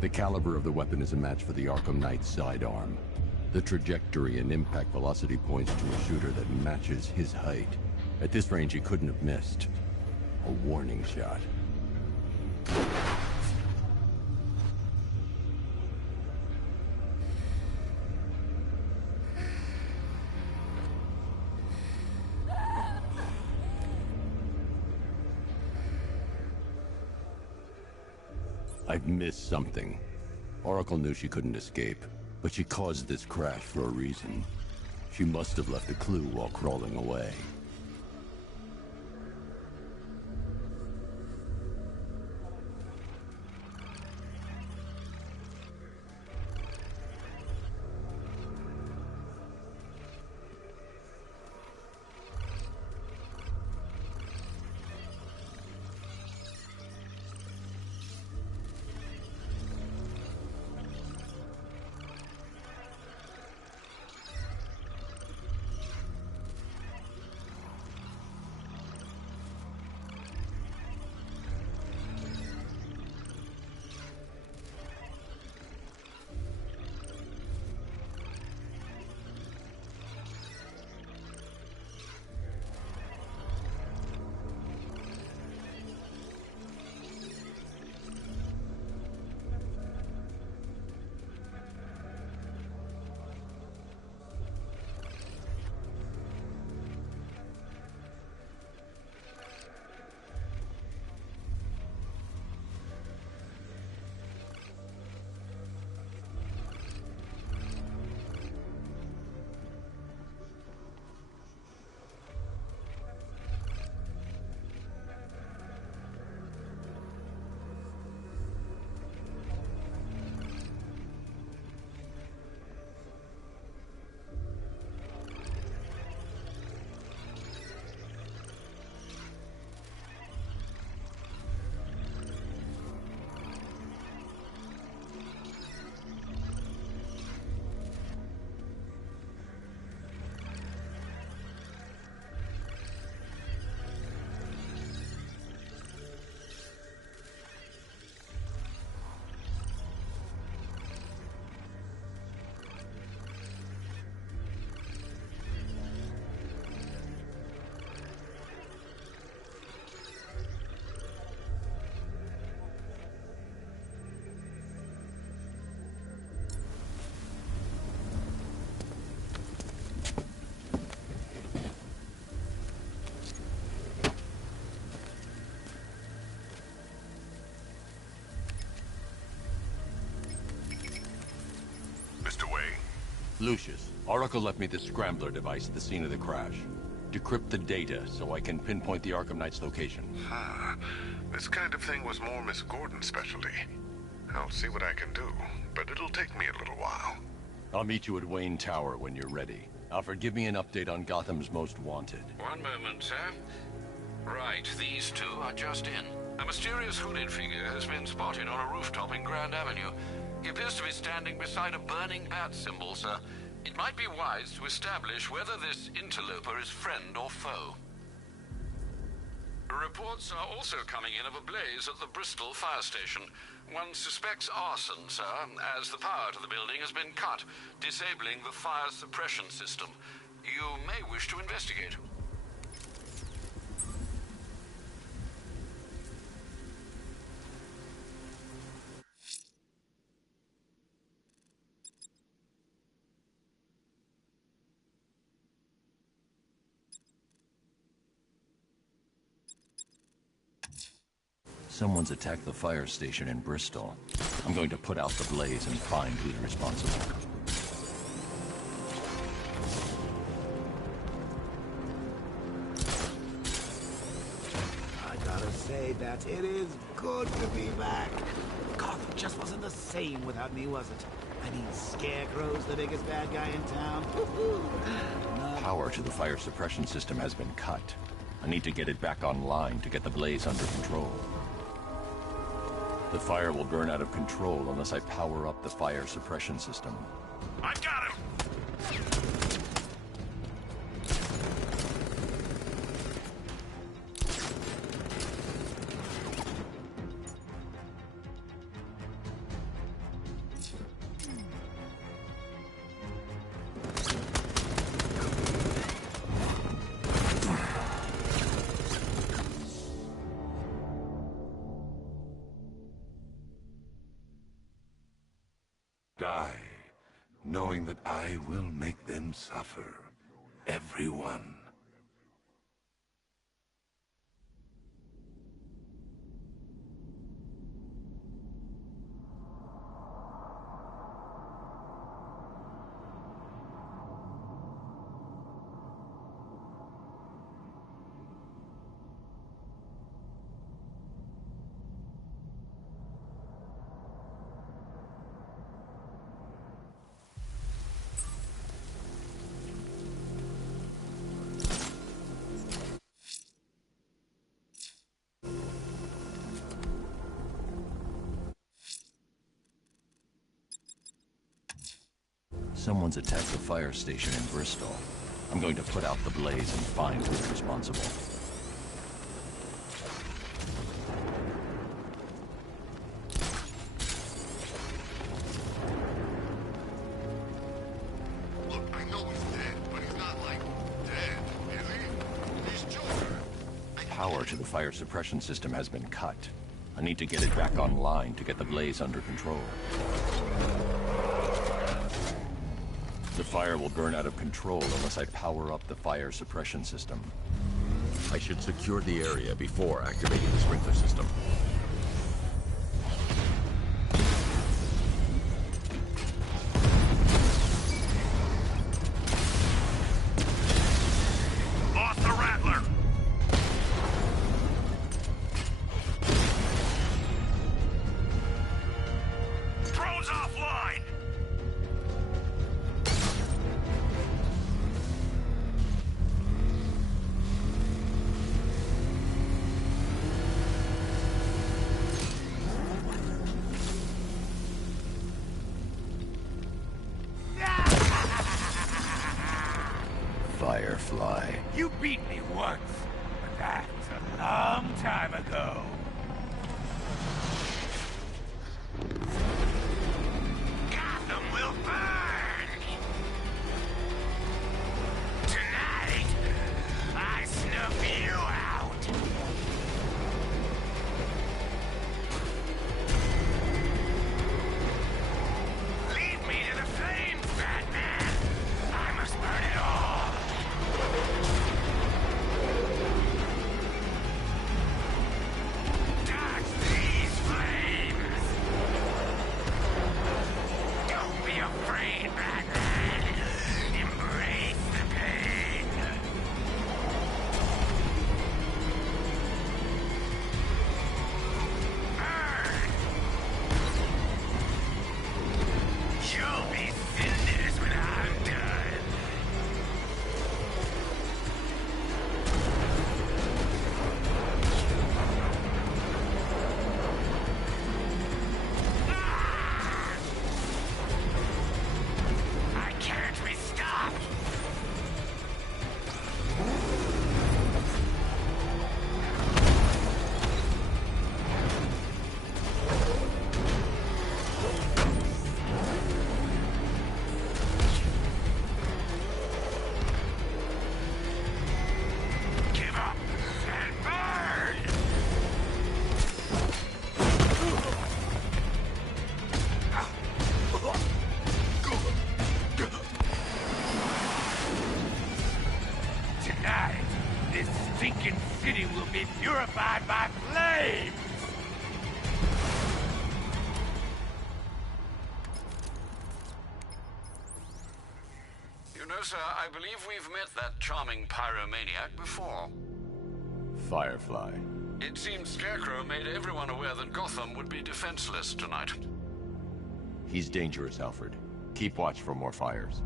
The caliber of the weapon is a match for the Arkham Knight's sidearm. The trajectory and impact velocity points to a shooter that matches his height. At this range, he couldn't have missed. A warning shot. I've missed something. Oracle knew she couldn't escape, but she caused this crash for a reason. She must have left a clue while crawling away. Lucius, Oracle left me the scrambler device at the scene of the crash. Decrypt the data so I can pinpoint the Arkham Knight's location. This kind of thing was more Miss Gordon's specialty. I'll see what I can do, but it'll take me a little while. I'll meet you at Wayne Tower when you're ready. Alfred, give me an update on Gotham's Most Wanted. One moment, sir. Right, these two are just in. A mysterious hooded figure has been spotted on a rooftop in Grand Avenue. He appears to be standing beside a burning bat symbol, sir. It might be wise to establish whether this interloper is friend or foe. Reports are also coming in of a blaze at the Bristol fire station. One suspects arson, sir, as the power to the building has been cut, disabling the fire suppression system. You may wish to investigate. Someone's attacked the fire station in Bristol. I'm going to put out the blaze and find who's responsible. I gotta say that it is good to be back. Gotham just wasn't the same without me, was it? I mean, Scarecrow's the biggest bad guy in town. Power to the fire suppression system has been cut. I need to get it back online to get the blaze under control. The fire will burn out of control unless I power up the fire suppression system. I've got him! knowing that I will make them suffer. Everyone. Someone's attacked the fire station in Bristol. I'm going to put out the blaze and find who's responsible. Look, I know he's dead, but he's not like dead, is he? He's Joker. Power to the fire suppression system has been cut. I need to get it back online to get the blaze under control. The fire will burn out of control unless I power up the fire suppression system. I should secure the area before activating the sprinkler system. Lost the Rattler! Drone's offline! Firefly. You beat me once, but that was a long time ago. Gotham will burn! Tonight, I snuff you out! Lead me to the flames, Batman! I must burn it all! Dodge these flames! Don't be afraid, Batman! Embrace the pain! Burn! You'll be cinders when I'm done! I can't be stopped! Give up and burn! Tonight, this stinking city will be purified by flames! You know, sir, I believe we've met that charming pyromaniac before. Firefly. It seems Scarecrow made everyone aware that Gotham would be defenseless tonight. He's dangerous, Alfred. Keep watch for more fires.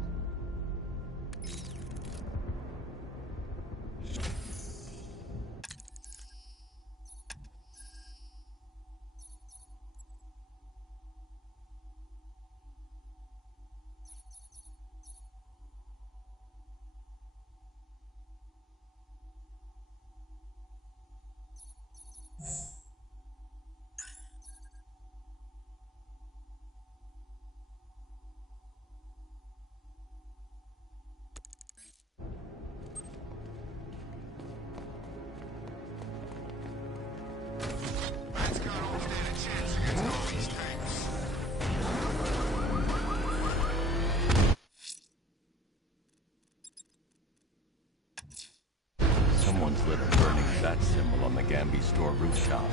Someone's lit a burning bat symbol on the Gambi store rooftop.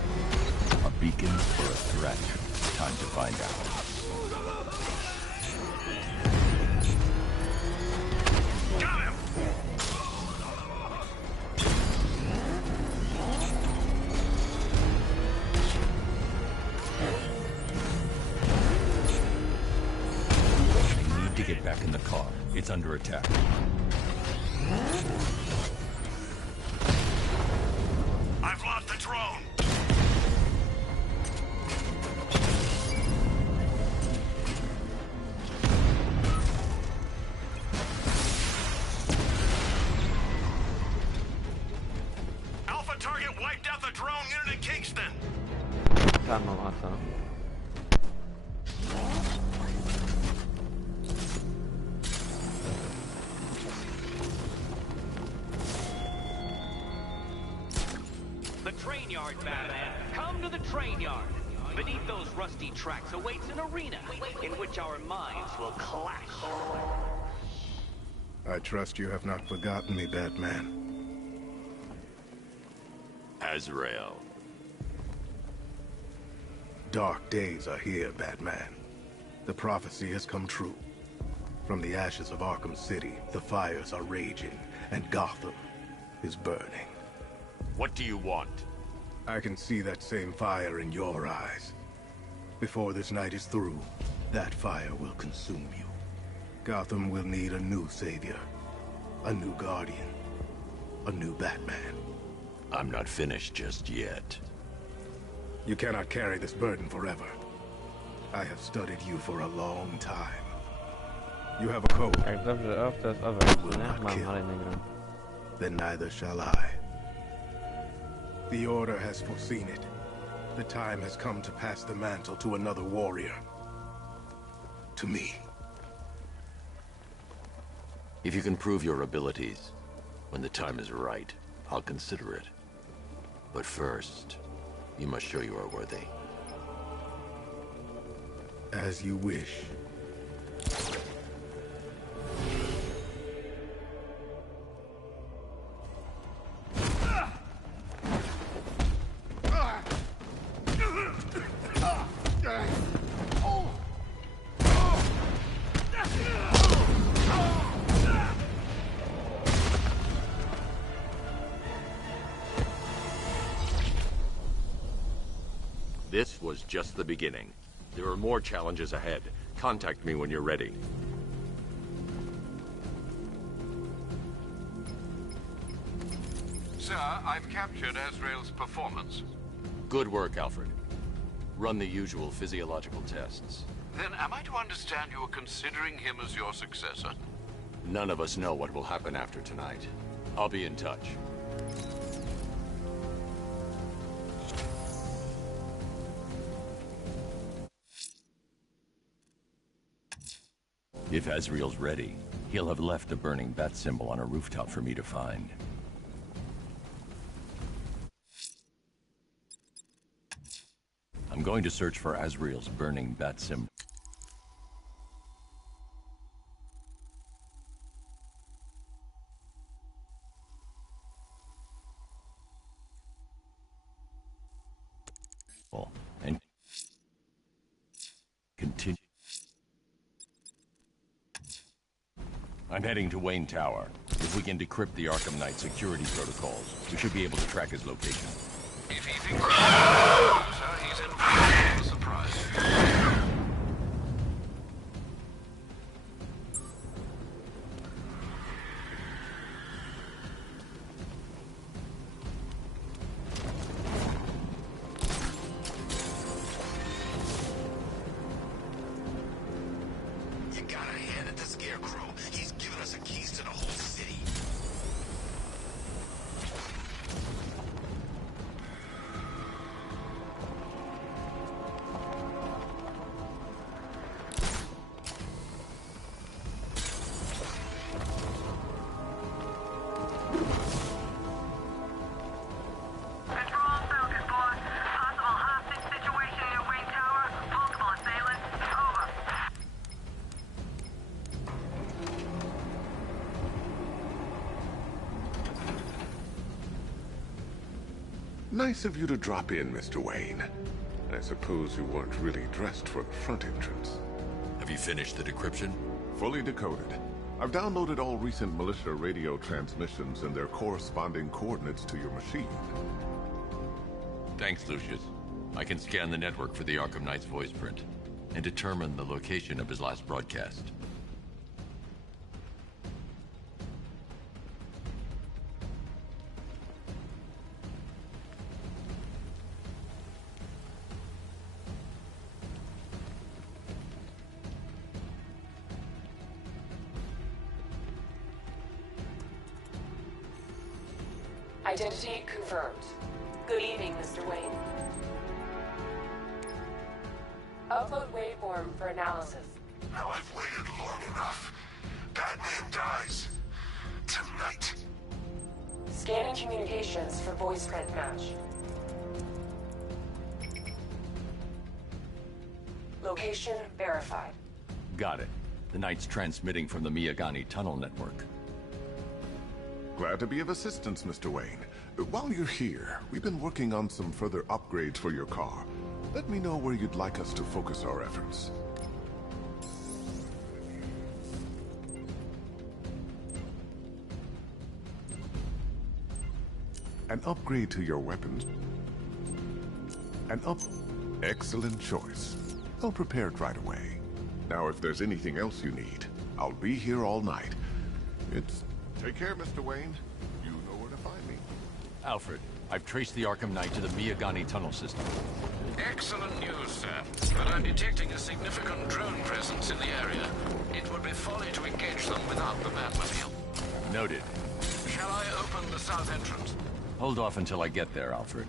A beacon or a threat? Time to find out. Got him! I need to get back in the car. It's under attack. I've lost the drone! Alpha target wiped out the drone unit in Kingston! Calma, massa. The train yard, Batman. Come to the train yard. Beneath those rusty tracks awaits an arena in which our minds will clash. I trust you have not forgotten me, Batman. Azrael. Dark days are here, Batman. The prophecy has come true. From the ashes of Arkham City, the fires are raging, and Gotham is burning. What do you want? I can see that same fire in your eyes. Before this night is through, that fire will consume you. Gotham will need a new savior, a new guardian, a new Batman. I'm not finished just yet. You cannot carry this burden forever. I have studied you for a long time. You have a code. Jak dobrze, o, to jest Overwatch, Will nie? not Mam, kill. ale nie gram. Then neither shall I. The Order has foreseen it. The time has come to pass the mantle to another warrior. To me. If you can prove your abilities, when the time is right, I'll consider it. But first, you must show you are worthy. As you wish. This was just the beginning. There are more challenges ahead. Contact me when you're ready. Sir, I've captured Azrael's performance. Good work, Alfred. Run the usual physiological tests. Then am I to understand you are considering him as your successor? None of us know what will happen after tonight. I'll be in touch. If Azrael's ready, he'll have left a burning bat symbol on a rooftop for me to find. I'm going to search for Azrael's burning bat symbol. And continue. I'm heading to Wayne Tower. If we can decrypt the Arkham Knight security protocols, we should be able to track his location. If he thinks he's in for a surprise. You gotta hand it to Scarecrow. He's given us the keys to the whole city. Nice of you to drop in, Mr. Wayne. I suppose you weren't really dressed for the front entrance. Have you finished the decryption? Fully decoded. I've downloaded all recent militia radio transmissions and their corresponding coordinates to your machine. Thanks, Lucius. I can scan the network for the Arkham Knight's voice print and determine the location of his last broadcast. Identity confirmed. Good evening, Mr. Wayne. Upload waveform for analysis. Now I've waited long enough. Batman dies. Tonight. Scanning communications for voice print match. Location verified. Got it. The Knight's transmitting from the Miyagani tunnel network. Glad to be of assistance, Mr. Wayne. While you're here, we've been working on some further upgrades for your car. Let me know where you'd like us to focus our efforts. An upgrade to your weapons. Excellent choice. I'll prepare it right away. Now, if there's anything else you need, I'll be here all night. Take care, Mr. Wayne. You know where to find me. Alfred, I've traced the Arkham Knight to the Miyagani tunnel system. Excellent news, sir. But I'm detecting a significant drone presence in the area. It would be folly to engage them without the Batmobile. Noted. Shall I open the south entrance? Hold off until I get there, Alfred.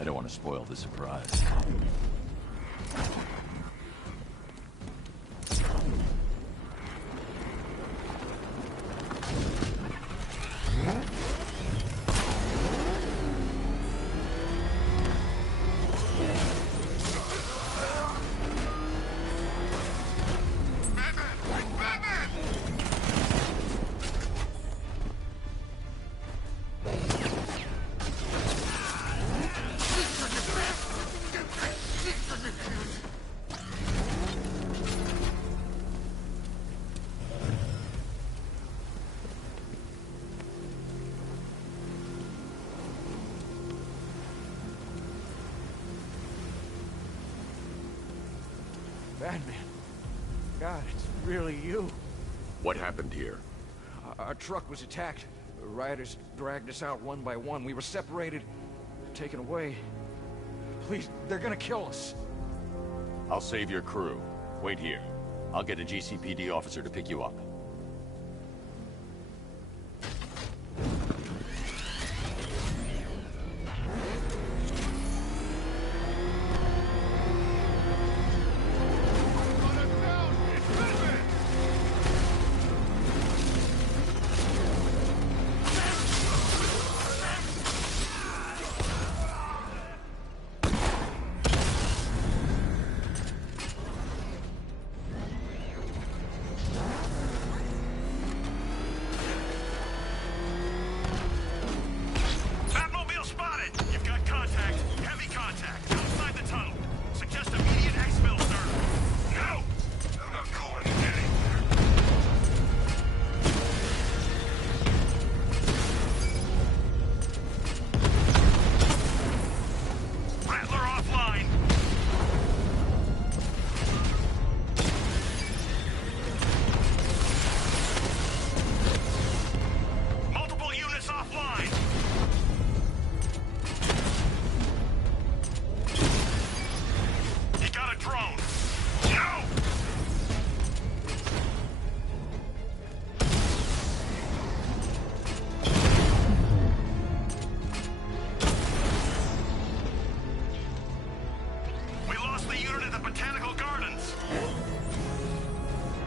I don't want to spoil the surprise. Batman. God, it's really you. What happened here? Our truck was attacked. The rioters dragged us out one by one. We were separated, taken away. Please, they're gonna kill us. I'll save your crew. Wait here. I'll get a GCPD officer to pick you up.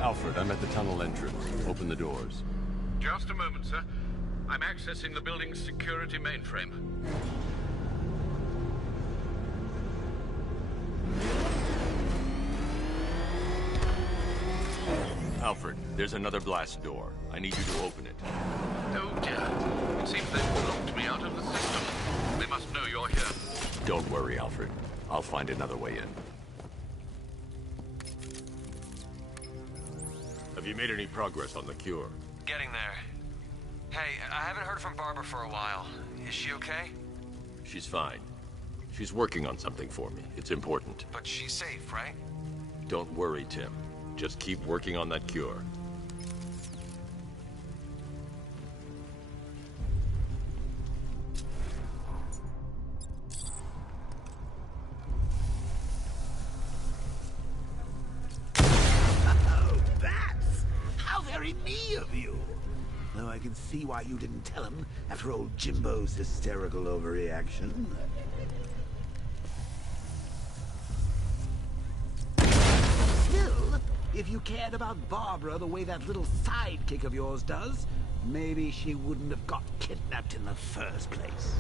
Alfred, I'm at the tunnel entrance. Open the doors. Just a moment, sir. I'm accessing the building's security mainframe. Alfred, there's another blast door. I need you to open it. Oh dear. It seems they've blocked me out of the system. They must know Don't worry, Alfred. I'll find another way in. Have you made any progress on the cure? Getting there. Hey, I haven't heard from Barbara for a while. Is she okay? She's fine. She's working on something for me. It's important. But she's safe, right? Don't worry, Tim. Just keep working on that cure. Oh, bats! How very me of you! Though I can see why you didn't tell him after old Jimbo's hysterical overreaction. Still, if you cared about Barbara the way that little sidekick of yours does, maybe she wouldn't have got kidnapped in the first place.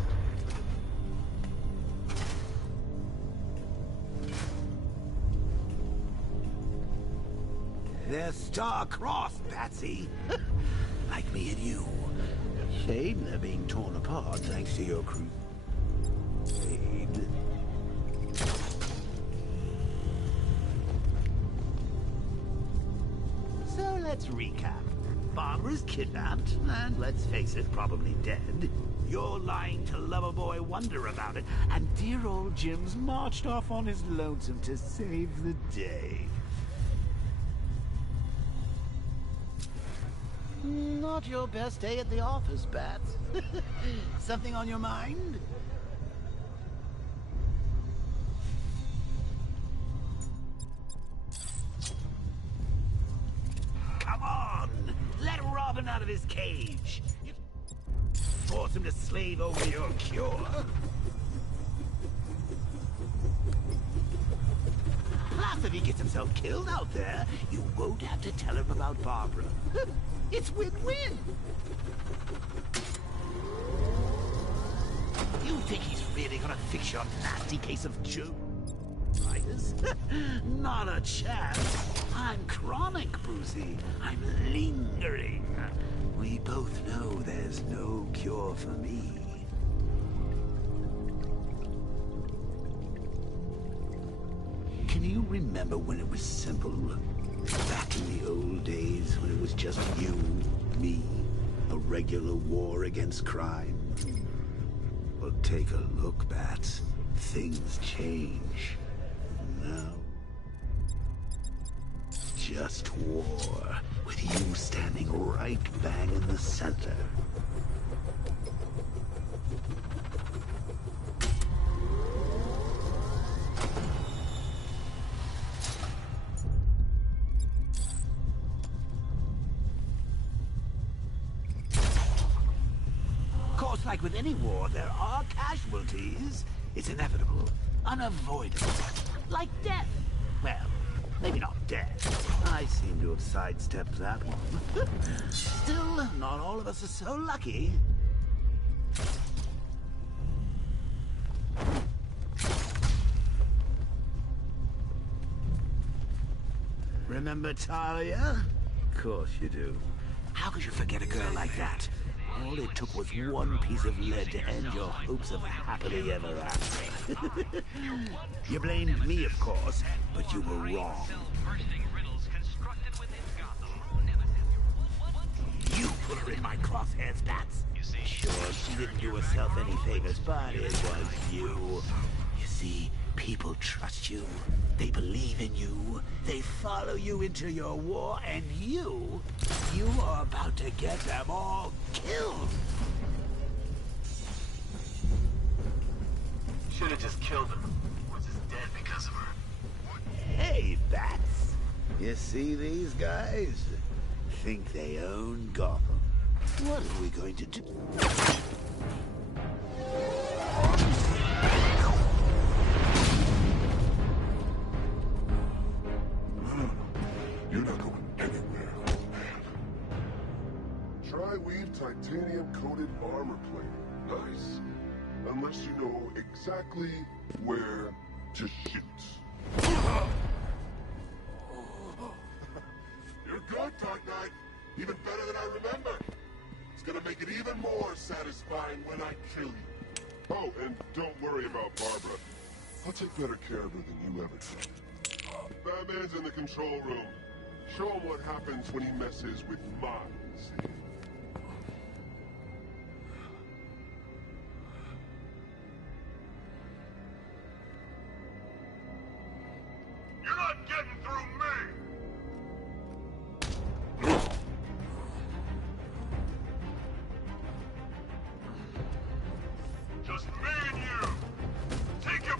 They're star-crossed, Patsy. Like me and you. Shame they're being torn apart thanks to your crusade. So let's recap. Barbara's kidnapped, and let's face it, probably dead. You're lying to Loverboy Wonder about it, and dear old Jim's marched off on his lonesome to save the day. Not your best day at the office, Bats. Something on your mind? Come on! Let Robin out of his cage! Force him to slave over your cure. Plus, if he gets himself killed out there, you won't have to tell him about Barbara. It's win-win! You think he's really gonna fix your nasty case of Joe? Not a chance. I'm chronic, Brucey. I'm lingering. We both know there's no cure for me. Can you remember when it was simple? Back in the old days when it was just you, me, a regular war against crime? Well, take a look, Bats. Things change. Now, just war, with you standing right bang in the center. Like with any war, there are casualties. It's inevitable, unavoidable. Like death. Well, maybe not death. I seem to have sidestepped that one. Still, not all of us are so lucky. Remember Talia? Of course you do. How could you forget a girl like that? All it took was one piece of lead to end your hopes of happily ever after. You blamed me, of course, but you were wrong. You put her in my crosshairs, Bats. Sure, she didn't do herself any favors, but it was you. You see, people trust you. They believe in you. They follow you into your war, and you are about to get them all killed. Should have just killed him. We're just dead because of her. Hey, Bats. You see these guys? Think they own Gotham. What are we going to do? You're not going anywhere, old man. Tri-weave titanium-coated armor plating. Nice. Unless you know exactly where to shoot. You're good, Dark Knight. Even better than I remember. It's gonna make it even more satisfying when I kill you. Oh, and don't worry about Barbara. I'll take better care of her than you ever did. Batman's in the control room. Show him what happens when he messes with minds. You're not getting through me! Just me and you! Take him!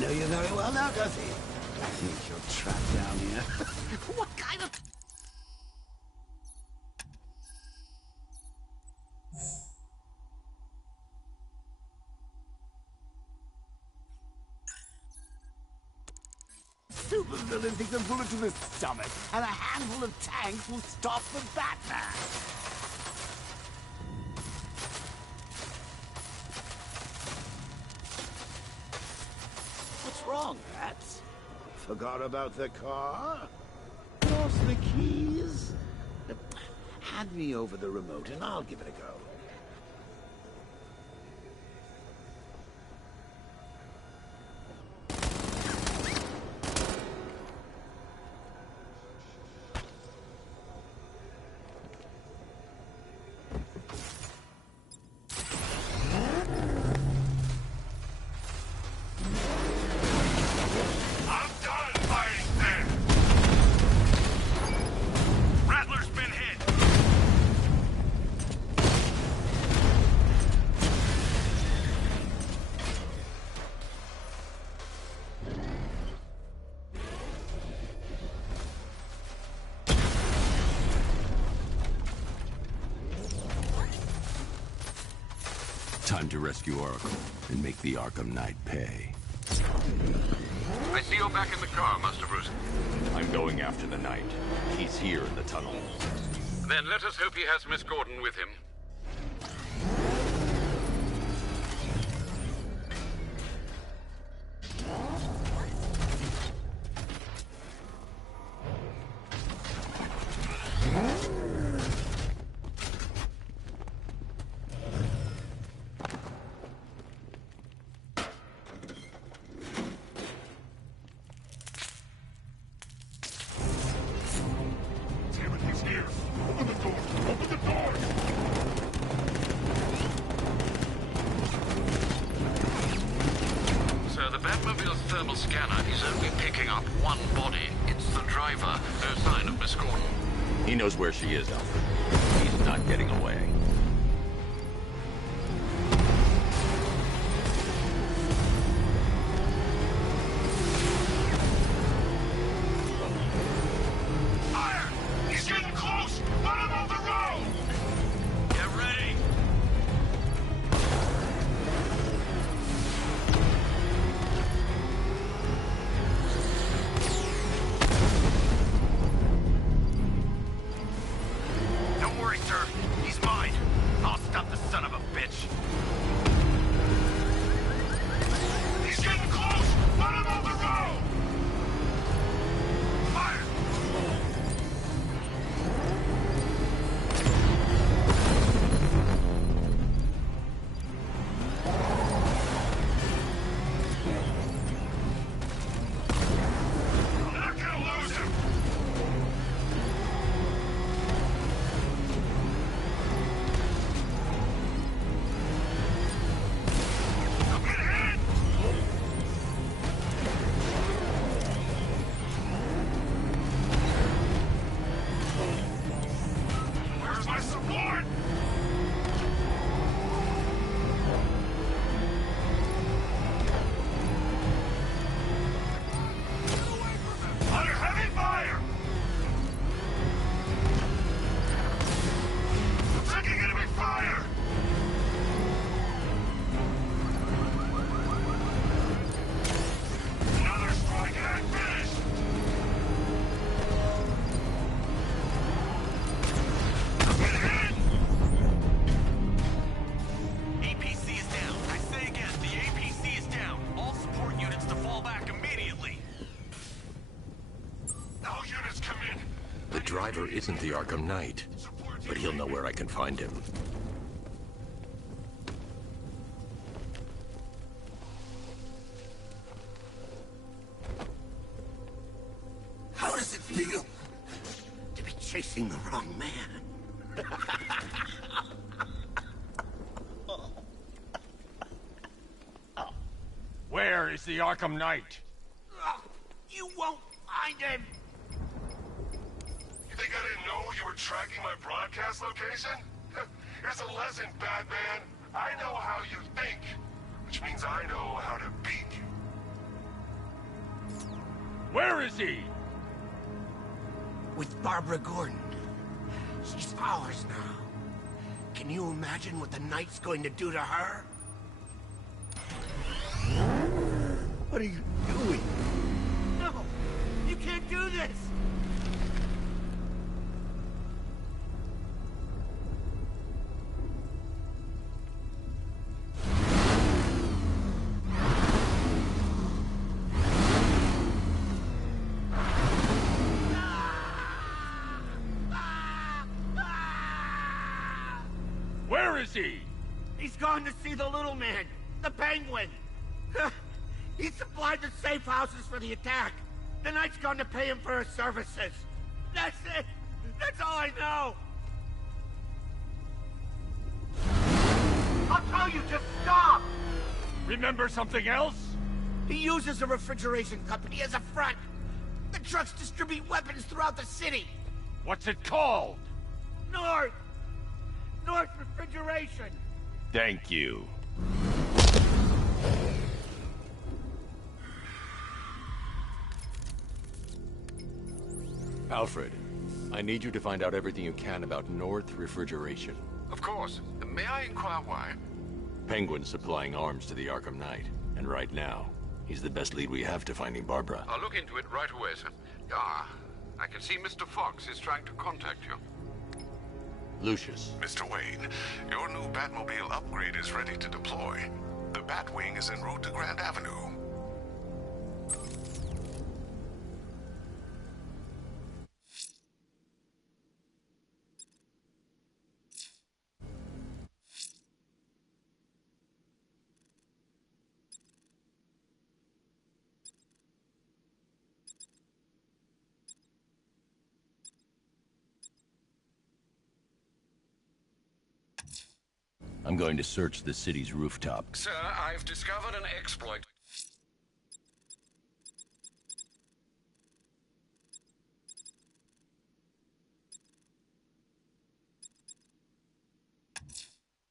Know you very well now, does he? I think you're trapped down here. What kind of... Supervillain thinks a bullet to the stomach and a handful of tanks will stop the Batman. What's wrong, Rats? Forgot about the car? Lost the keys? Hand me over the remote and I'll give it a go. Time to rescue Oracle and make the Arkham Knight pay. I see you're back in the car, Master Bruce. I'm going after the Knight. He's here in the tunnel. Then let us hope he has Miss Gordon with him. He knows where she is, Alfred. He's not getting away. Fire! He's getting close! Let him off the road! Get ready! Don't worry, sir. He's mine. I'll stop the son of a bitch. He's getting close! Let him off the road! Fire! I'm not gonna lose him! I'm gonna hit it! Where's my support? Under heavy fire! I'm taking enemy fire! Another strike and I'm finished! I'm gonna hit! APC is down. I say again, the APC is down. All support units to fall back immediately. All units come in! The driver isn't the Arkham Knight, but he'll know where I can find him. How does it feel to be chasing the wrong man? Where is the Arkham Knight? You won't find him! You think I didn't know you were tracking my broadcast location? Here's a lesson, Batman. I know how you think, which means I know how to beat you. Where is he? With Barbara Gordon. She's ours now. Can you imagine what the Knight's going to do to her? What are you doing? No! You can't do this! Where is he? He's gone to see the little man, the Penguin. He supplied the safe houses for the attack. The Knight's gone to pay him for his services. That's it. That's all I know. I'll tell you, just stop. Remember something else? He uses a refrigeration company as a front. The trucks distribute weapons throughout the city. What's it called? North Refrigeration. Thank you. Alfred, I need you to find out everything you can about North Refrigeration. Of course. May I inquire why? Penguin's supplying arms to the Arkham Knight, and right now, he's the best lead we have to finding Barbara. I'll look into it right away, sir. Ah, I can see Mr. Fox is trying to contact you. Lucius. Mr. Wayne, your new Batmobile upgrade is ready to deploy. The Batwing is en route to Grand Avenue. I'm going to search the city's rooftop. Sir, I've discovered an exploit.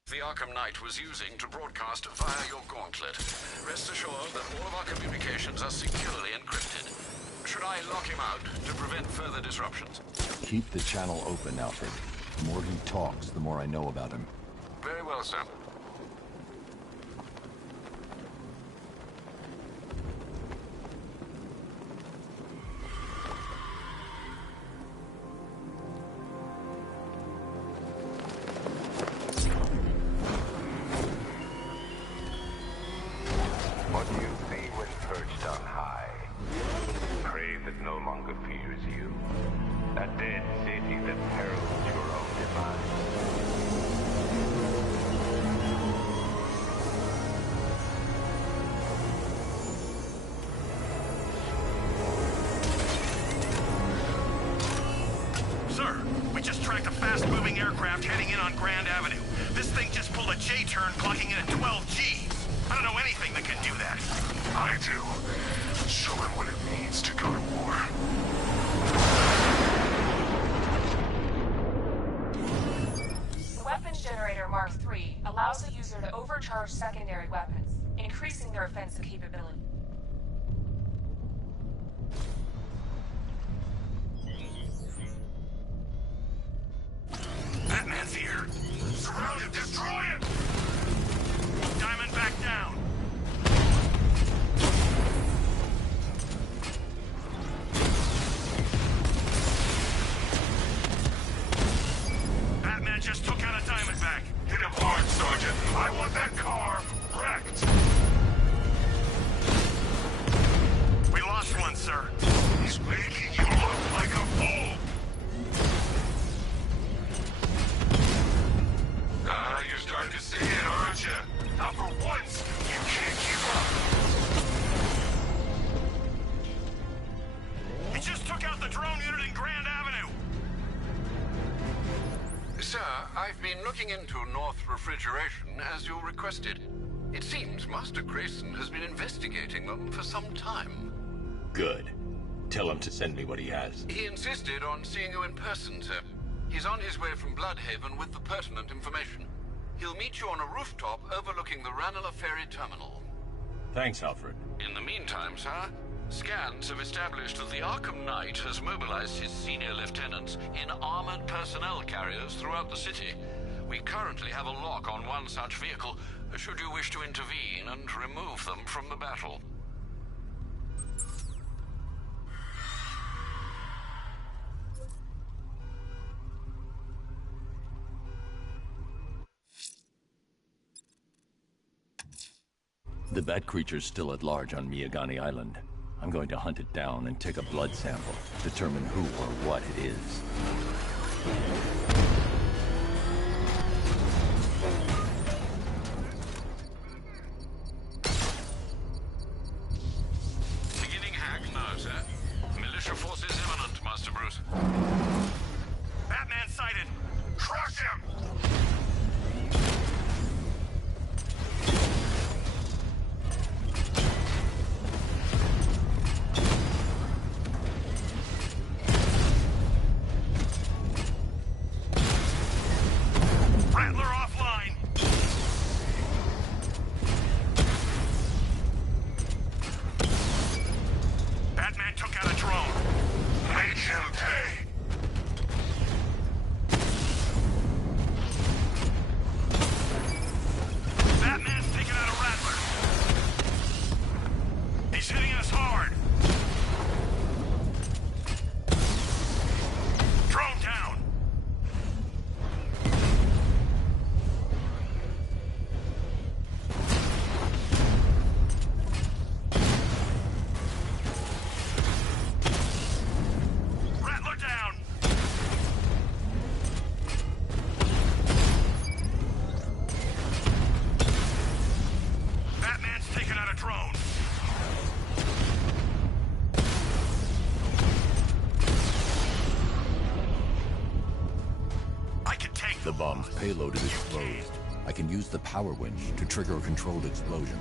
The Arkham Knight was using to broadcast via your gauntlet. Rest assured that all of our communications are securely encrypted. Should I lock him out to prevent further disruptions? Keep the channel open, Alfred. The more he talks, the more I know about him. Very well, sir. What do you see when perched on high? Prey that no longer fears you. A dead city that heralds your own demise. Sir, we just tracked a fast-moving aircraft heading in on Grand Avenue. This thing just pulled a J-turn, clocking in at 12 Gs. I don't know anything that can do that. I do. Show him what it means to go to war. The weapons generator Mark III allows the user to overcharge secondary weapons, increasing their offensive capability. Batman's here. Surround him, destroy him! Diamond back down. Batman just took out a Diamondback. Hit him hard, Sergeant. I want that car wrecked. We lost one, sir. He's making you look like a fool. Ah, you're starting to see it, aren't you? Now for once, you can't keep up. He just took out the drone unit in Grand Avenue. Sir, I've been looking into North Refrigeration as you requested. It seems Master Grayson has been investigating them for some time. Good. Tell him to send me what he has. He insisted on seeing you in person, sir. He's on his way from Bloodhaven with the pertinent information. He'll meet you on a rooftop overlooking the Ranelagh Ferry Terminal. Thanks, Alfred. In the meantime, sir, scans have established that the Arkham Knight has mobilized his senior lieutenants in armored personnel carriers throughout the city. We currently have a lock on one such vehicle, should you wish to intervene and remove them from the battle. The bat creature's still at large on Miyagani Island. I'm going to hunt it down and take a blood sample, determine who or what it is. Beginning hack now, sir. Militia forces imminent, Master Bruce. Batman sighted. Crush him! The bomb's payload is exposed. I can use the power winch to trigger a controlled explosion.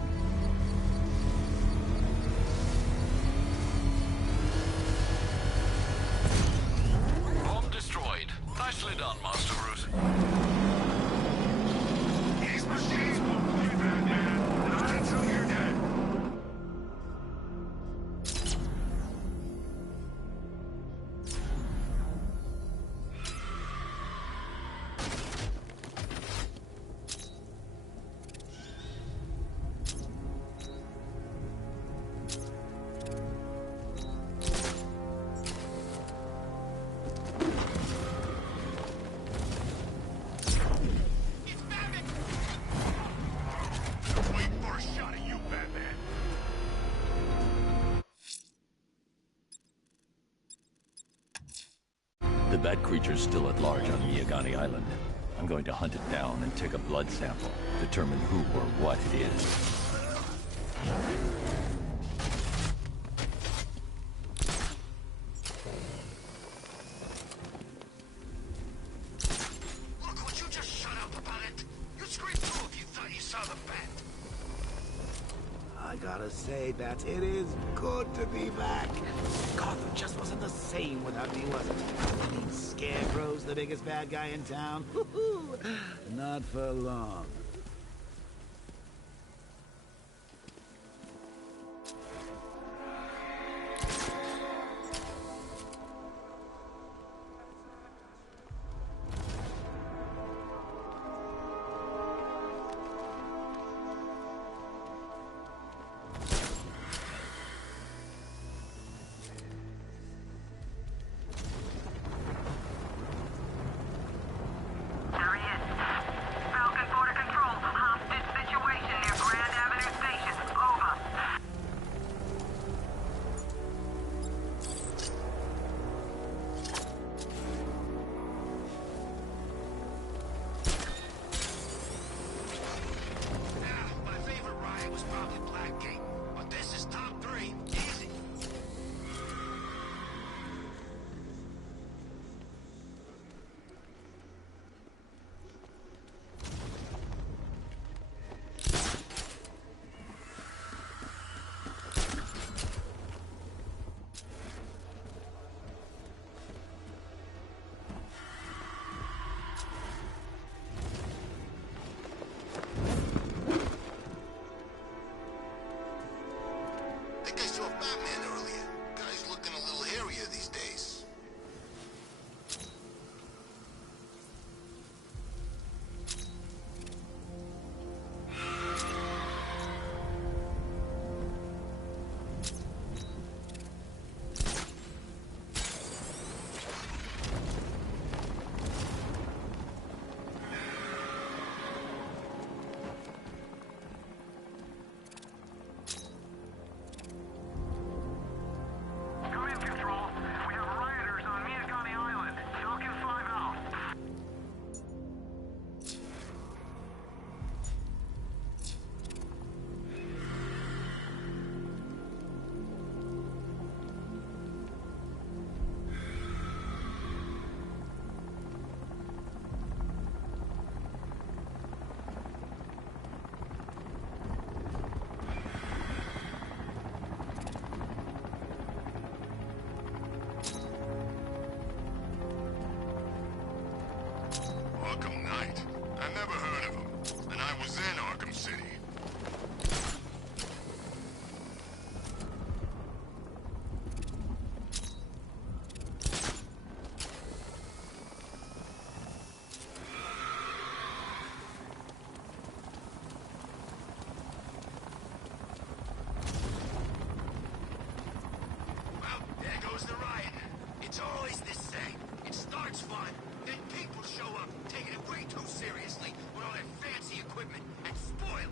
Bomb destroyed. Nicely done, Master Bruce. These machines won't play that, man. Not until you're dead. The bat creature's still at large on Miyagani Island. I'm going to hunt it down and take a blood sample, determine who or what it is. Look, would you just shut up about it? You'd scream too if you thought you saw the bat. I gotta say, Bats, it is good to be back. Gotham just wasn't the same without me, was it? I mean, Scarecrow's the biggest bad guy in town. Not for long. There he is. Falcon Border Control. Hostage situation near Grand Avenue Station. Over. My favorite ride was probably Blackgate, but this is top 3. Easy. I think I saw Batman earlier. Guy's looking a little hairier these days. Come in, Control. We have rioters on Miyagani Island. Falcon 5 out. Arkham Knight. I never heard of him. And I was in Arkham City. Well, there goes the riot. It's always the same. It starts fun, then people show up, taking it way too seriously with all that fancy equipment, and spoil it.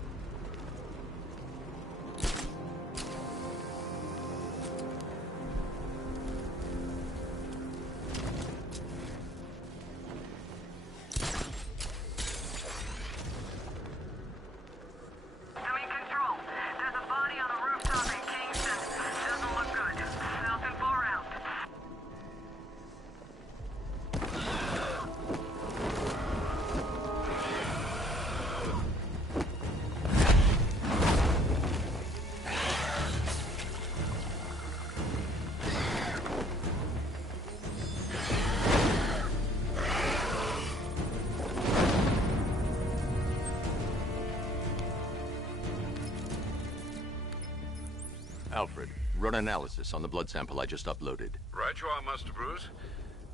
Alfred, run analysis on the blood sample I just uploaded. Right you are, Master Bruce.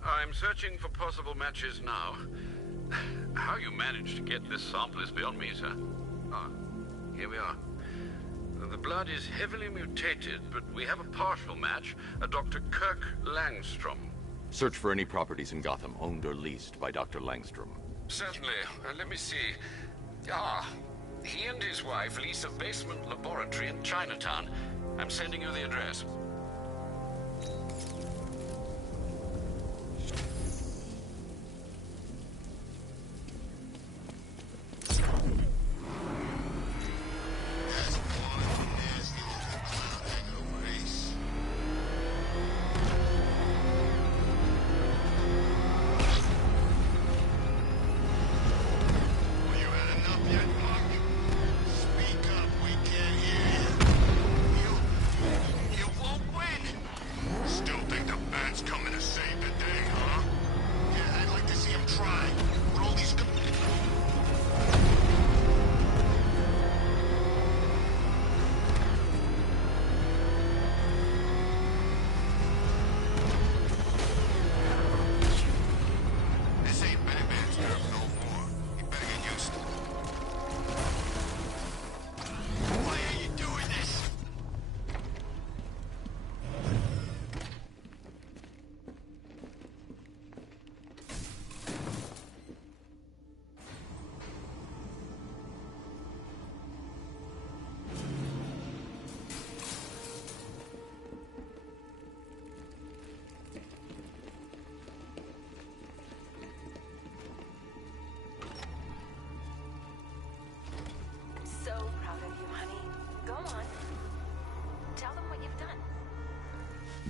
I'm searching for possible matches now. How you managed to get this sample is beyond me, sir. Ah, here we are. The blood is heavily mutated, but we have a partial match, a Dr. Kirk Langstrom. Search for any properties in Gotham owned or leased by Dr. Langstrom. Certainly. Let me see. Ah, he and his wife lease a basement laboratory in Chinatown. I'm sending you the address.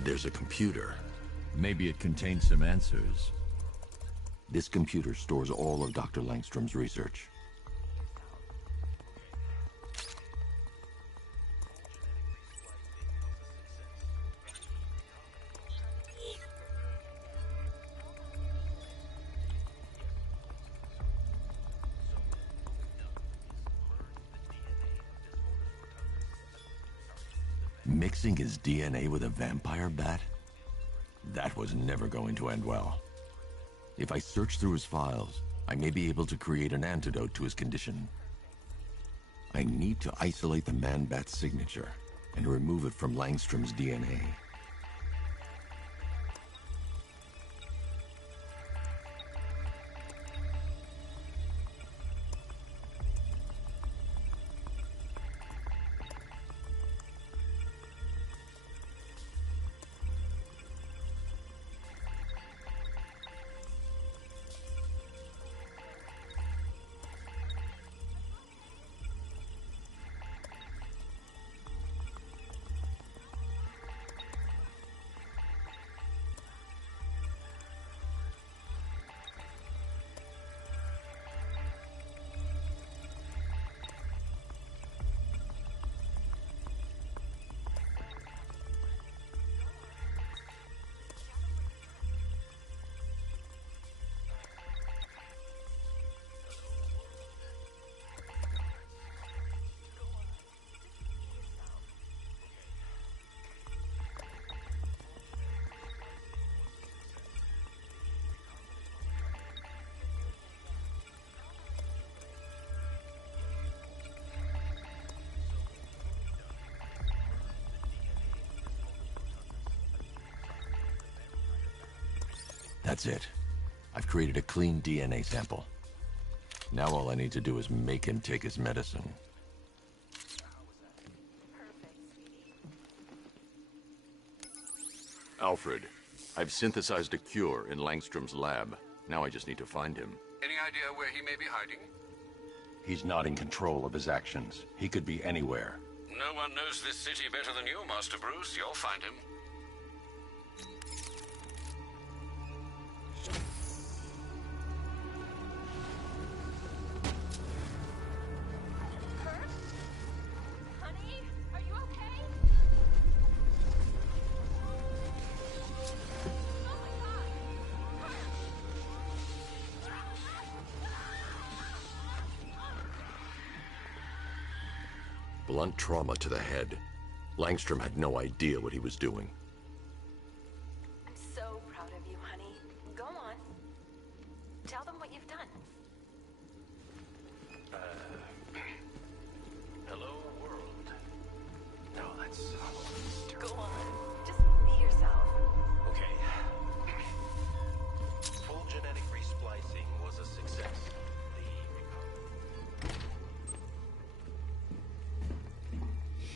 There's a computer. Maybe it contains some answers. This computer stores all of Dr. Langstrom's research. Mixing his DNA with a vampire bat? That was never going to end well. If I search through his files, I may be able to create an antidote to his condition. I need to isolate the man-bat's signature and remove it from Langstrom's DNA. That's it. I've created a clean DNA sample. Now all I need to do is make him take his medicine. Alfred, I've synthesized a cure in Langstrom's lab. Now I just need to find him. Any idea where he may be hiding? He's not in control of his actions. He could be anywhere. No one knows this city better than you, Master Bruce. You'll find him. Blunt trauma to the head. Langstrom had no idea what he was doing. I'm so proud of you, honey. Go on. Tell them what you've done. Hello, world. No, that's... Go on. Just be yourself. Okay. Full genetic resplicing was a success.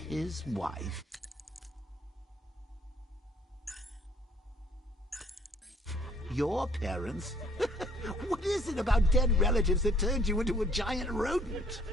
His wife. Your parents? What is it about dead relatives that turned you into a giant rodent?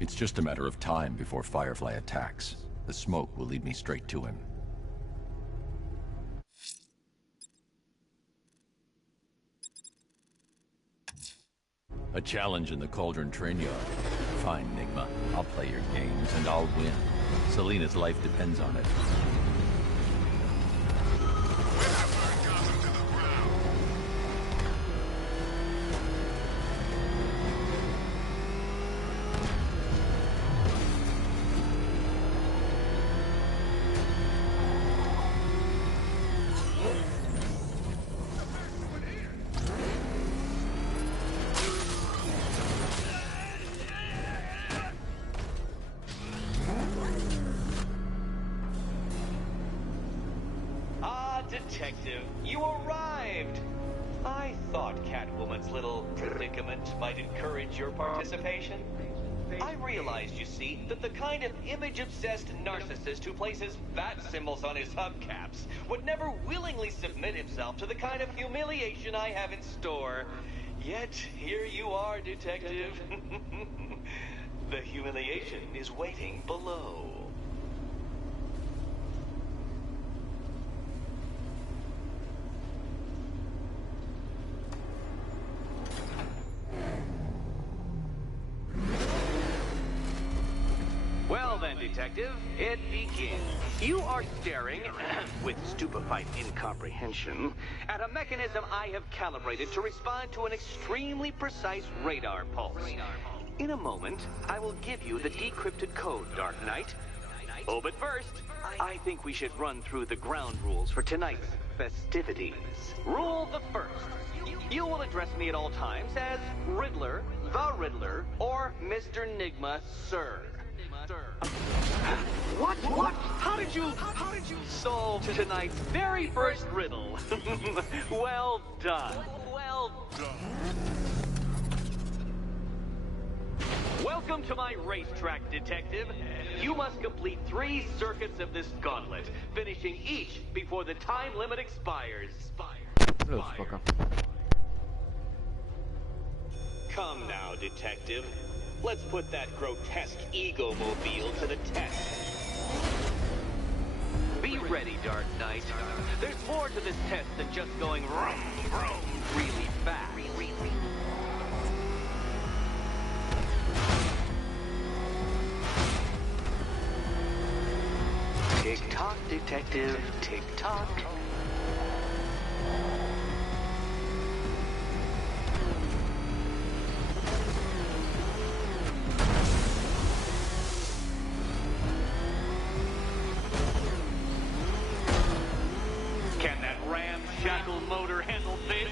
It's just a matter of time before Firefly attacks. The smoke will lead me straight to him. A challenge in the Cauldron train yard. Fine, Nigma. I'll play your games, and I'll win. Selena's life depends on it. Detective, you arrived! I thought Catwoman's little predicament might encourage your participation. I realized, you see, that the kind of image-obsessed narcissist who places bat symbols on his hubcaps would never willingly submit himself to the kind of humiliation I have in store. Yet, here you are, Detective. The humiliation is waiting below. Well then, Detective, it begins. You are staring, with stupefied incomprehension, at a mechanism I have calibrated to respond to an extremely precise radar pulse. In a moment, I will give you the decrypted code, Dark Knight. Oh, but first, I think we should run through the ground rules for tonight's festivities. Rule the first. You will address me at all times as Riddler, the Riddler, or Mr. Nigma, sir. What? How did you solve tonight's very first riddle? Well done. Well done. Welcome to my racetrack, Detective. You must complete 3 circuits of this gauntlet, finishing each before the time limit expires. Come now, Detective. Let's put that grotesque ego-mobile to the test. Be ready, Dark Knight. There's more to this test than just going vroom, vroom, really fast. Tick-tock, Detective, tick-tock. Can that ramshackle motor handle this?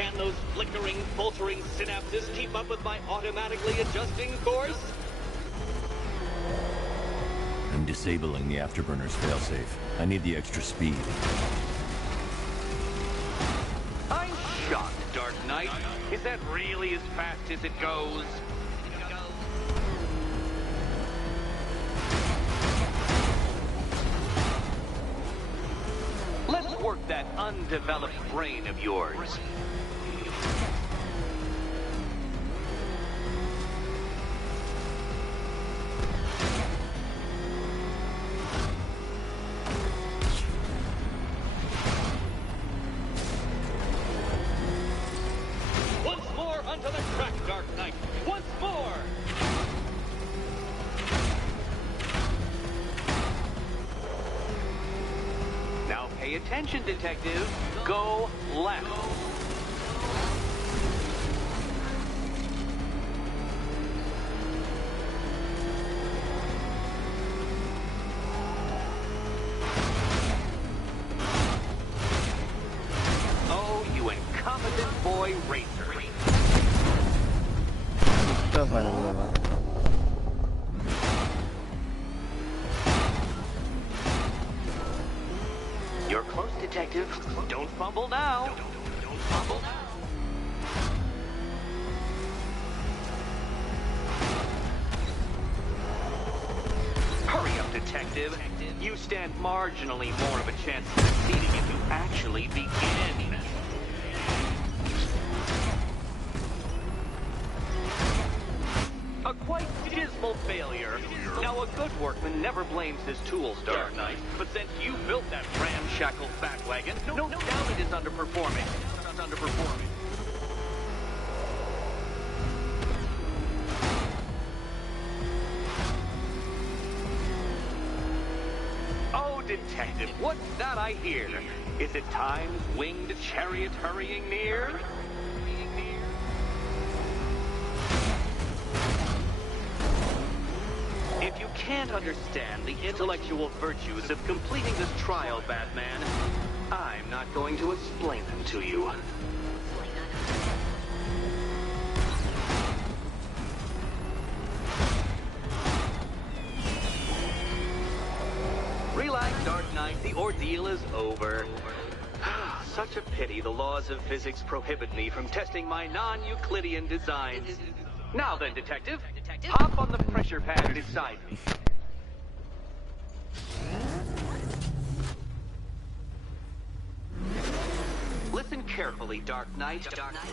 Can those flickering, faltering synapses keep up with my automatically adjusting course? I'm disabling the afterburner's failsafe. I need the extra speed. I'm shocked, Dark Knight. Is that really as fast as it goes? Let's work that undeveloped brain of yours. Once more onto the track, Dark Knight. Once more! Now pay attention, detective. Go left. Oh, you incompetent boy racer. To fajne wydawa. You're close, detective. Don't fumble now. Don't fumble now. Hurry up, detective. You stand marginally more of a chance of succeeding if you actually begin. A quite dismal failure. Now, a good workman never blames his tools, Dark Knight. But since you built that ramshackle fat wagon, no doubt it is underperforming. Underperforming. Oh, detective, what's that I hear? Is it time's winged chariot hurrying near? If you can't understand the intellectual virtues of completing this trial, Batman, I'm not going to explain them to you. Relax, Dark Knight, the ordeal is over. Such a pity the laws of physics prohibit me from testing my non-Euclidean designs. Now then, detective, hop on the pressure pad beside me. Listen carefully, Dark Knight.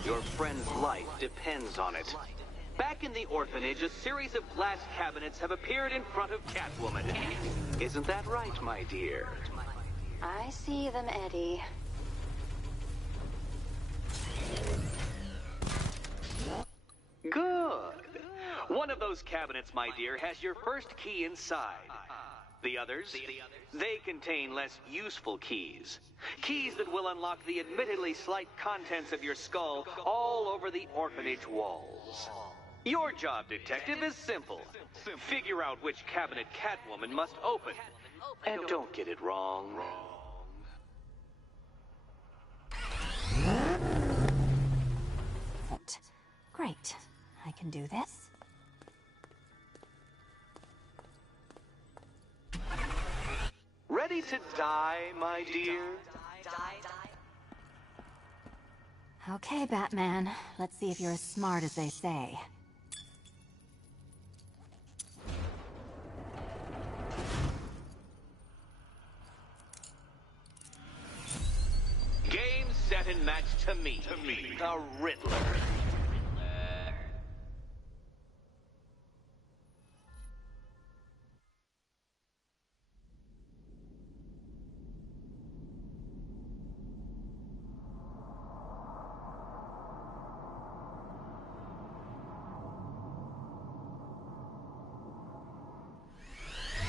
Your friend's life depends on it. Back in the orphanage, a series of glass cabinets have appeared in front of Catwoman. Isn't that right, my dear? I see them, Eddie. Good. One of those cabinets, my dear, has your first key inside. The others, they contain less useful keys. Keys that will unlock the admittedly slight contents of your skull all over the orphanage walls. Your job, detective, is simple. Figure out which cabinet Catwoman must open. And don't get it wrong. Great. I can do this. Ready to die, my dear? Okay, Batman. Let's see if you're as smart as they say. Game, set, and match to me. The Riddler.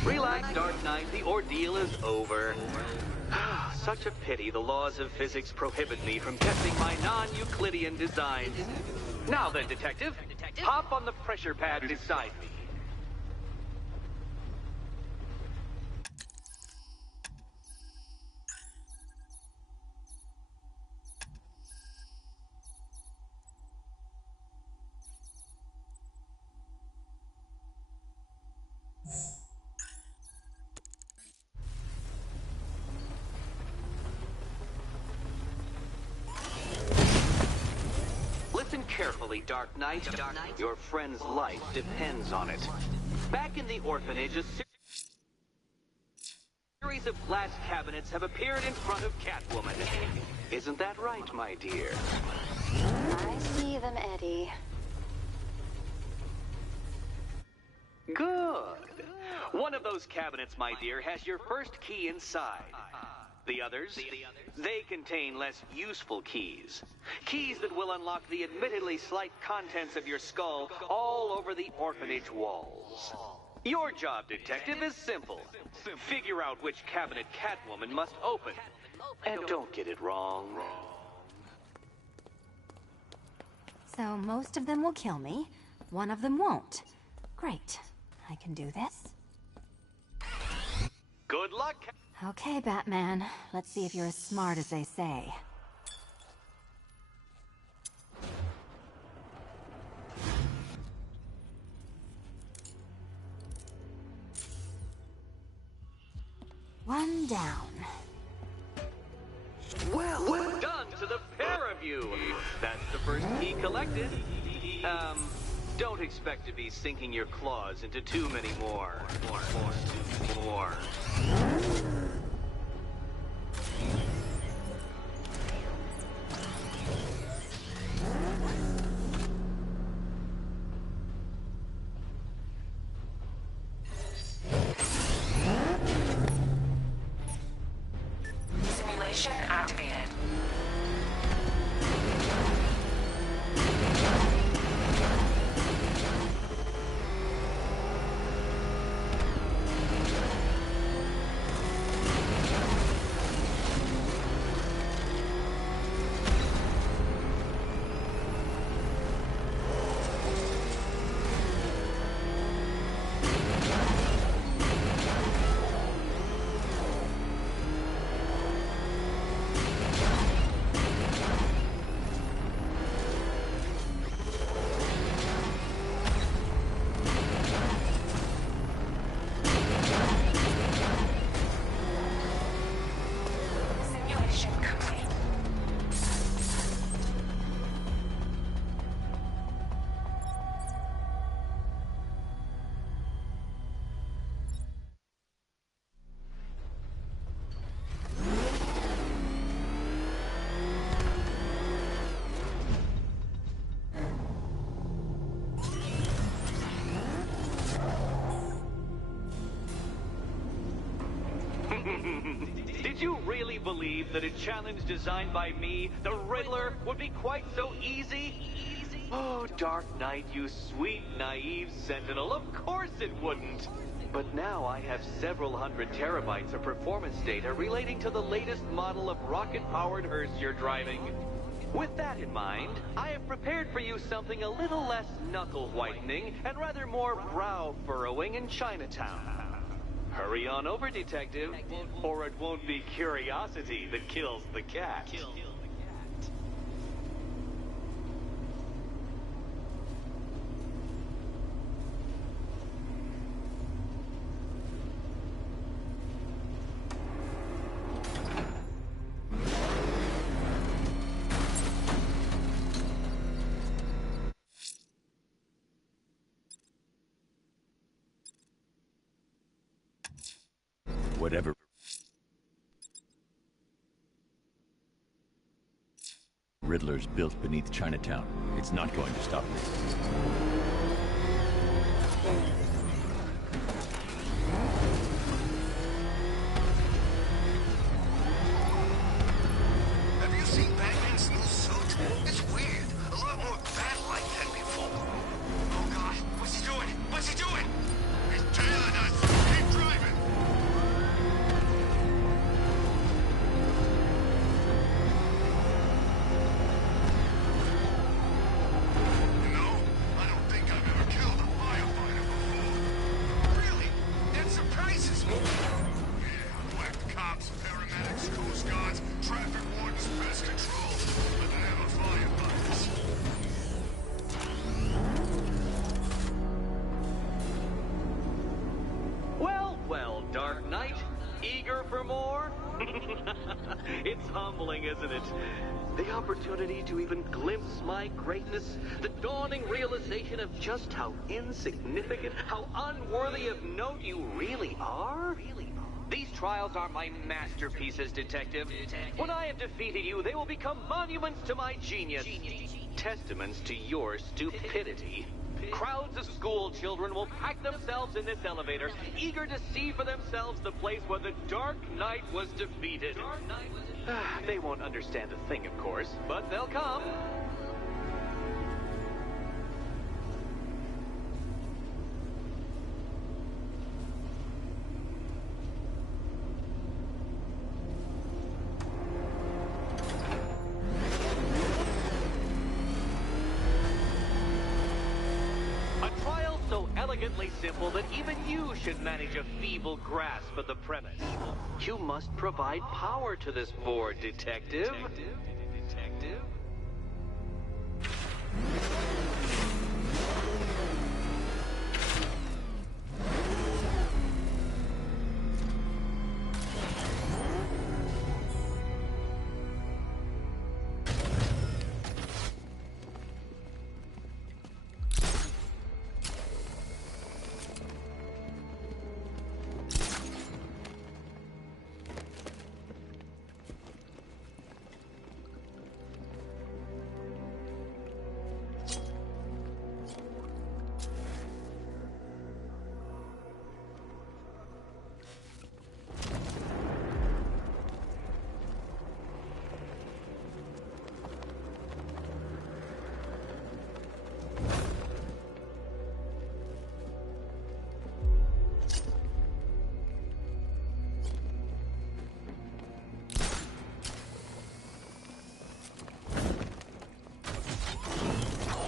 Relax, Dark Knight, the ordeal is over. Such a pity the laws of physics prohibit me from testing my non-Euclidean designs. Now then, detective, hop on the pressure pad beside me. carefully, Dark Knight. Your friend's life depends on it. Back in the orphanage, a series of glass cabinets have appeared in front of Catwoman. Isn't that right, my dear? I see them, Eddie. Good. One of those cabinets, my dear, has your first key inside. The others, they contain less useful keys. Keys that will unlock the admittedly slight contents of your skull all over the orphanage walls. Your job, detective, is simple. Figure out which cabinet Catwoman must open. And don't get it wrong. So most of them will kill me. One of them won't. Great. I can do this. Good luck. Okay, Batman. Let's see if you're as smart as they say. One down. Well done to the pair of you. That's the first key collected. Don't expect to be sinking your claws into too many more. Simulation activated. Did you really believe that a challenge designed by me, the Riddler, would be quite so easy? Oh, Dark Knight, you sweet, naive sentinel, of course it wouldn't. But now I have several hundred terabytes of performance data relating to the latest model of rocket-powered hearse you're driving. With that in mind, I have prepared for you something a little less knuckle-whitening and rather more brow-furrowing in Chinatown. Hurry on over, detective, or it won't be curiosity that kills the cat. Whatever. Riddler's built beneath Chinatown. It's not going to stop me. Have you seen Batman's new suit? It's weird. A lot more bat-like than before. Oh God, what's he doing? What's he doing? He's tailing us. Keep driving. You know, I don't think I've ever killed a firefighter before. for more? It's humbling, isn't it? The opportunity to even glimpse my greatness, the dawning realization of just how insignificant, how unworthy of note you really are. These trials are my masterpieces, Detective. When I have defeated you, they will become monuments to my genius, testaments to your stupidity. Crowds of school children will pack themselves in this elevator, eager to see for themselves the place where the Dark Knight was defeated. They won't understand a thing, of course, but they'll come. Elegantly simple that even you should manage a feeble grasp of the premise. You must provide power to this board, Detective. Detective?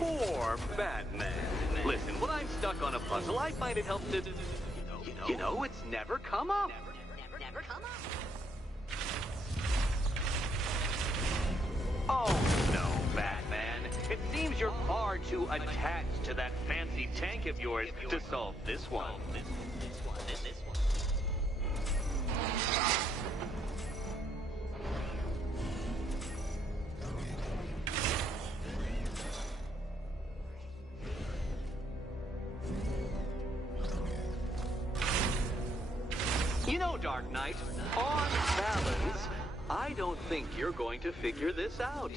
Poor Batman. Listen, when I'm stuck on a puzzle, I find it helps to... You know, it's never come up. Never come up. Oh, no, Batman. It seems you're far too attached to that fancy tank of yours to solve this one. You know, Dark Knight, on balance, I don't think you're going to figure this out.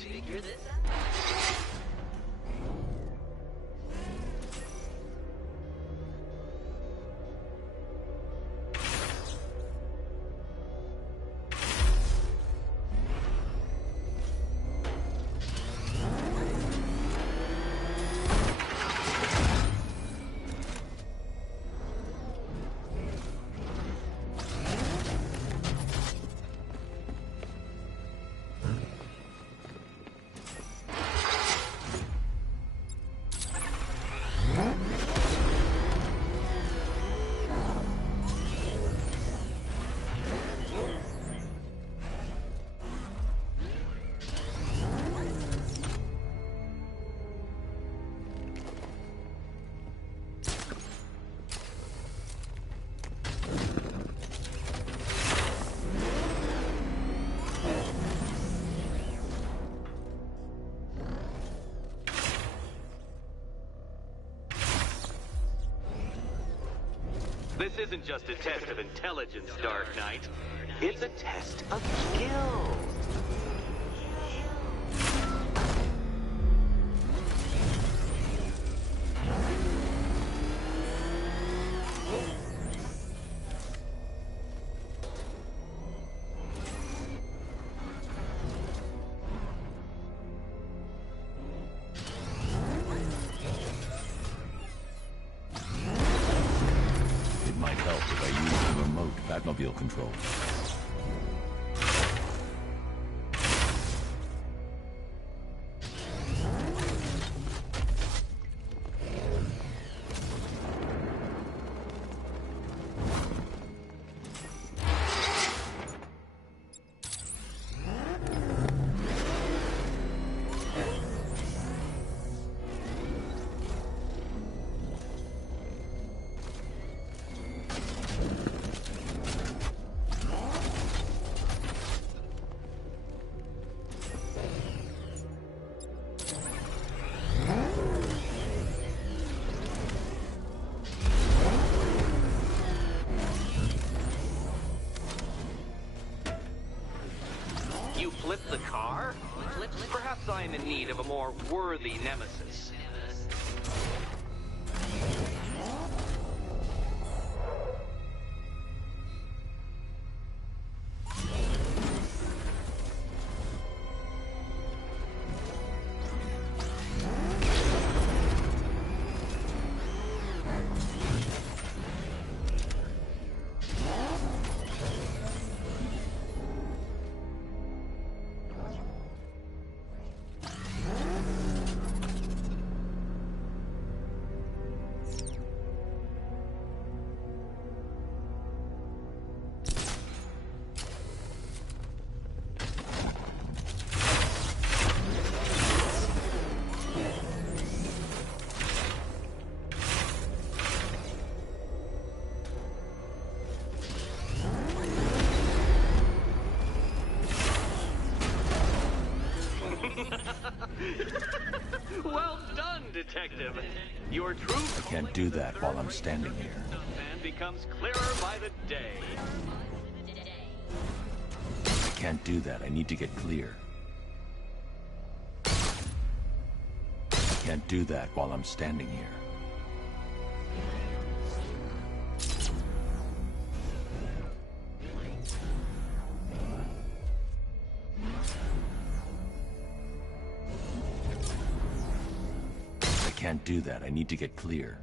This isn't just a test of intelligence, Dark Knight. It's a test of skill. Batmobile control. You flipped the car? Perhaps I am in need of a more worthy nemesis. Well done, detective. Your true I can't do that while I'm standing here. man becomes clearer by the day. I can't do that. I need to get clear. I can't do that while I'm standing here. I can't do that. I need to get clear.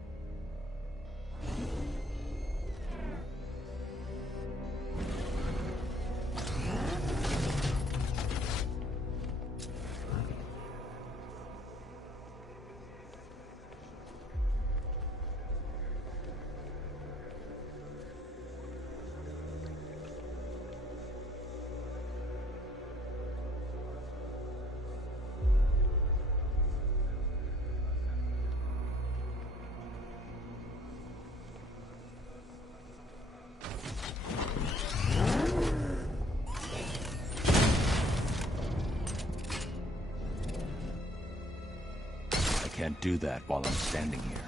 I can't do that while I'm standing here.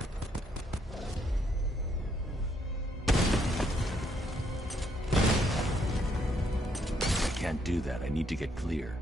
I can't do that. I need to get clear.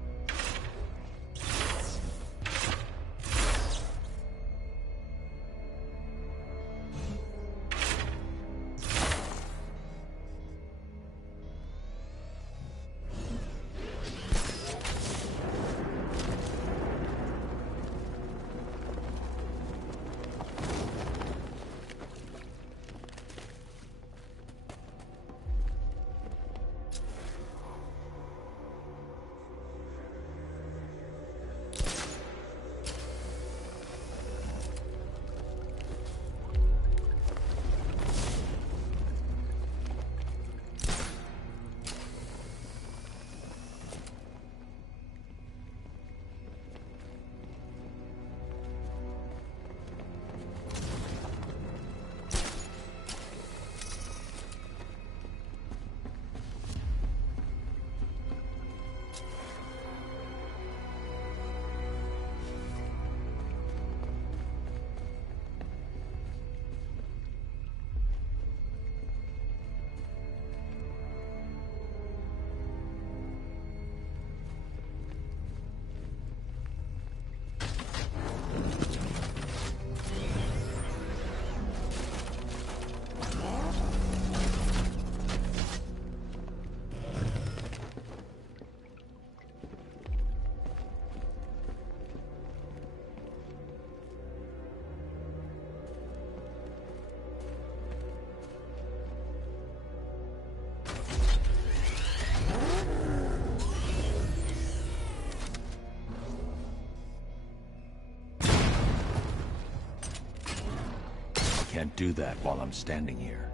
I can't do that while I'm standing here.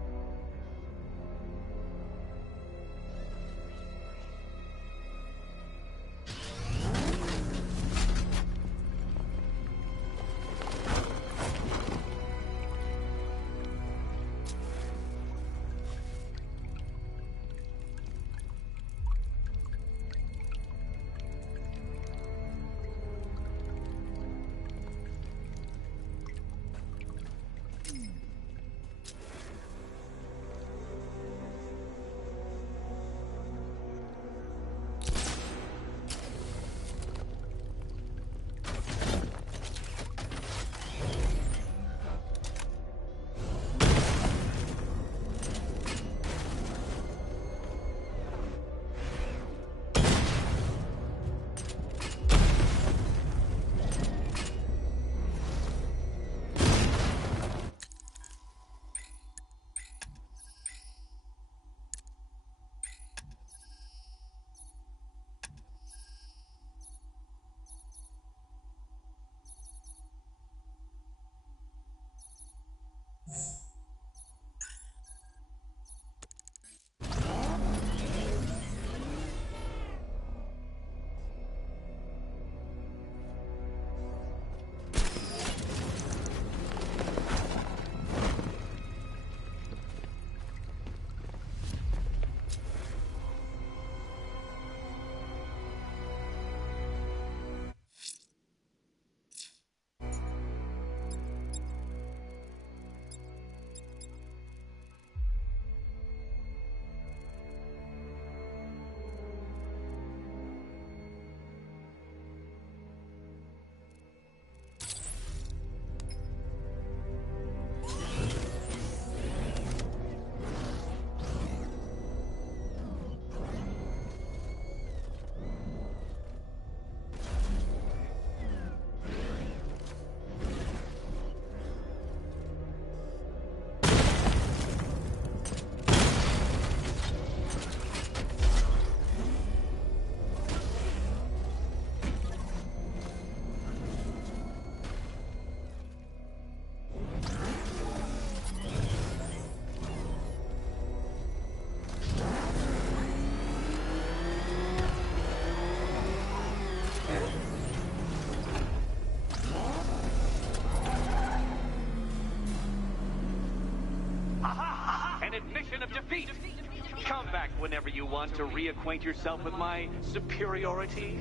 You want to reacquaint yourself with my superiority?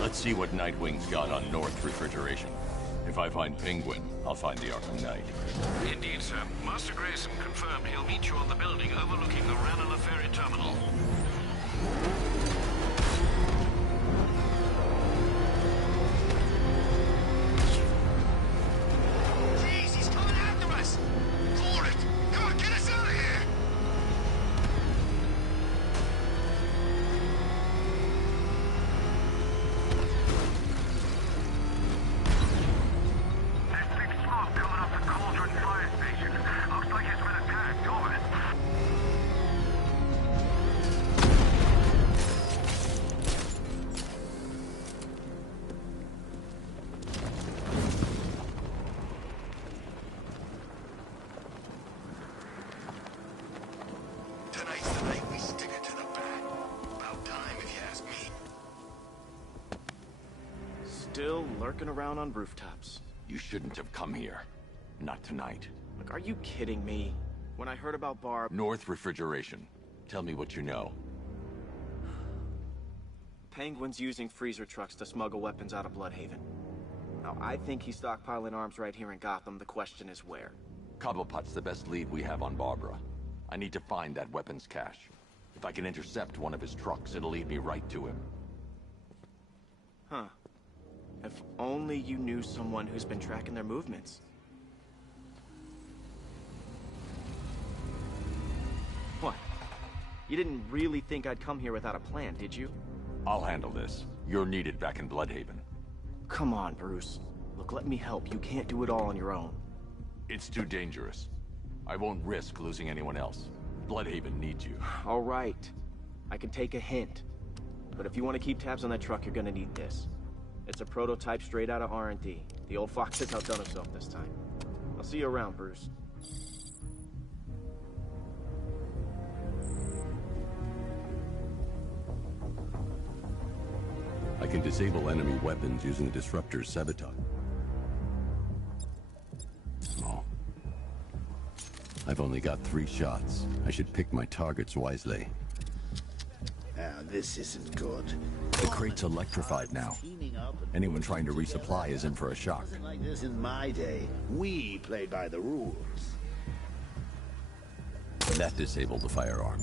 Let's see what Nightwing's got on North Refrigeration. If I find Penguin, I'll find the Arkham Knight. Indeed, sir. Master Grayson confirmed he'll meet you on the building overlooking the Ranelagh Ferry Terminal. Jeez, he's coming after us! For it! Come on, get us out of here! Tonight's the night we stick it to the bat. About time, if you ask me. Still lurking around on rooftops. You shouldn't have come here. Not tonight. Look, are you kidding me? When I heard about Barb... North Refrigeration. Tell me what you know. Penguin's using freezer trucks to smuggle weapons out of Bloodhaven. Now, I think he's stockpiling arms right here in Gotham. The question is where. Cobblepot's the best lead we have on Barbara. I need to find that weapons cache. If I can intercept one of his trucks, it'll lead me right to him. Huh. If only you knew someone who's been tracking their movements. What? You didn't really think I'd come here without a plan, did you? I'll handle this. You're needed back in Bloodhaven. Come on, Bruce. Look, let me help. You can't do it all on your own. It's too dangerous. I won't risk losing anyone else. Bloodhaven needs you. All right. I can take a hint. But if you want to keep tabs on that truck, you're gonna need this. It's a prototype straight out of R&D. The old fox has outdone himself this time. I'll see you around, Bruce. I can disable enemy weapons using the disruptor's sabotage. Oh. I've only got 3 shots. I should pick my targets wisely. Now, this isn't good. The crate's electrified now. Anyone trying to resupply is in for a shock. Something like this in my day. We played by the rules. That disabled the firearm.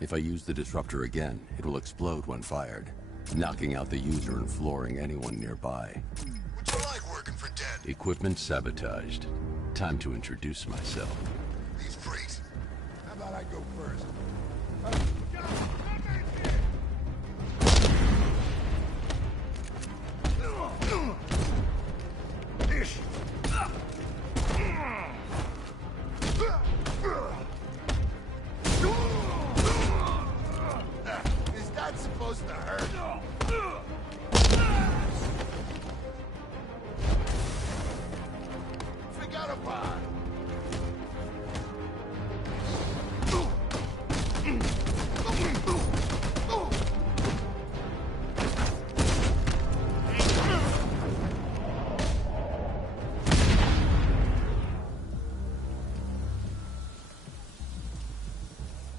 If I use the disruptor again, it will explode when fired, knocking out the user and flooring anyone nearby. Would you like working for dead? Equipment sabotaged. Time to introduce myself. These freaks. How about I go first? Is that supposed to hurt? Forgot about it.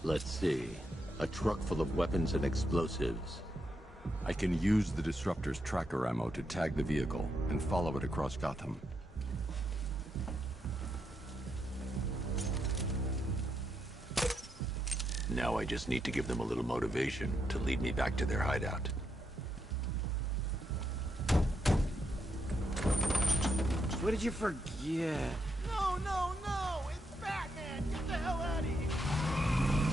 Let's see. A truck full of weapons and explosives. I can use the disruptor's tracker ammo to tag the vehicle and follow it across Gotham. Now I just need to give them a little motivation to lead me back to their hideout. What did you forget? No, no, no! It's Batman! Get the hell out of here!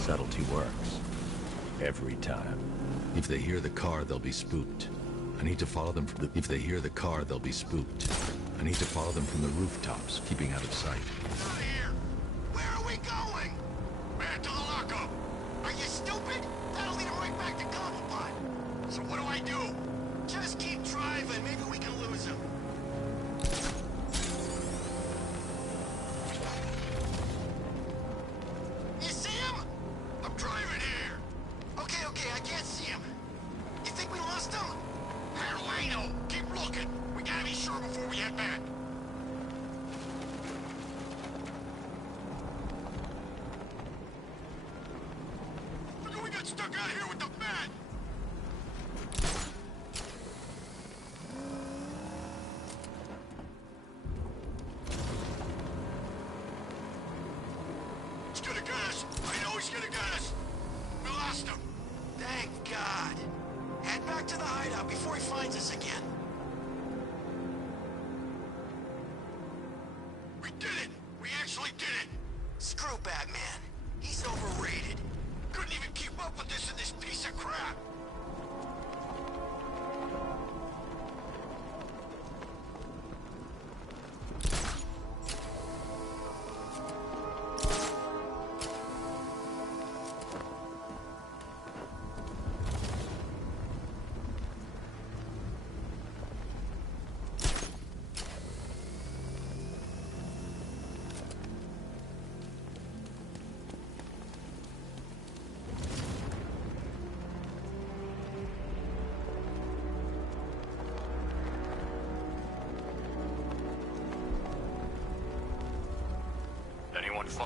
Subtlety works. Every time. If they hear the car, they'll be spooked. I need to follow them from the... If they hear the car, they'll be spooked. I need to follow them from the rooftops, keeping out of sight. Out of here! Where are we going? Back to the lockup! Are you stupid? That'll lead him right back to Cobblepot. So what do I do? Just keep driving. Maybe we can lose him. stuck out here with the bat! He's gonna get us! I know he's gonna get us! We lost him! Thank God. Head back to the hideout before he finds us again. We did it! We actually did it! Screw Batman. He's overrated. Couldn't even keep up with this in this piece of crap!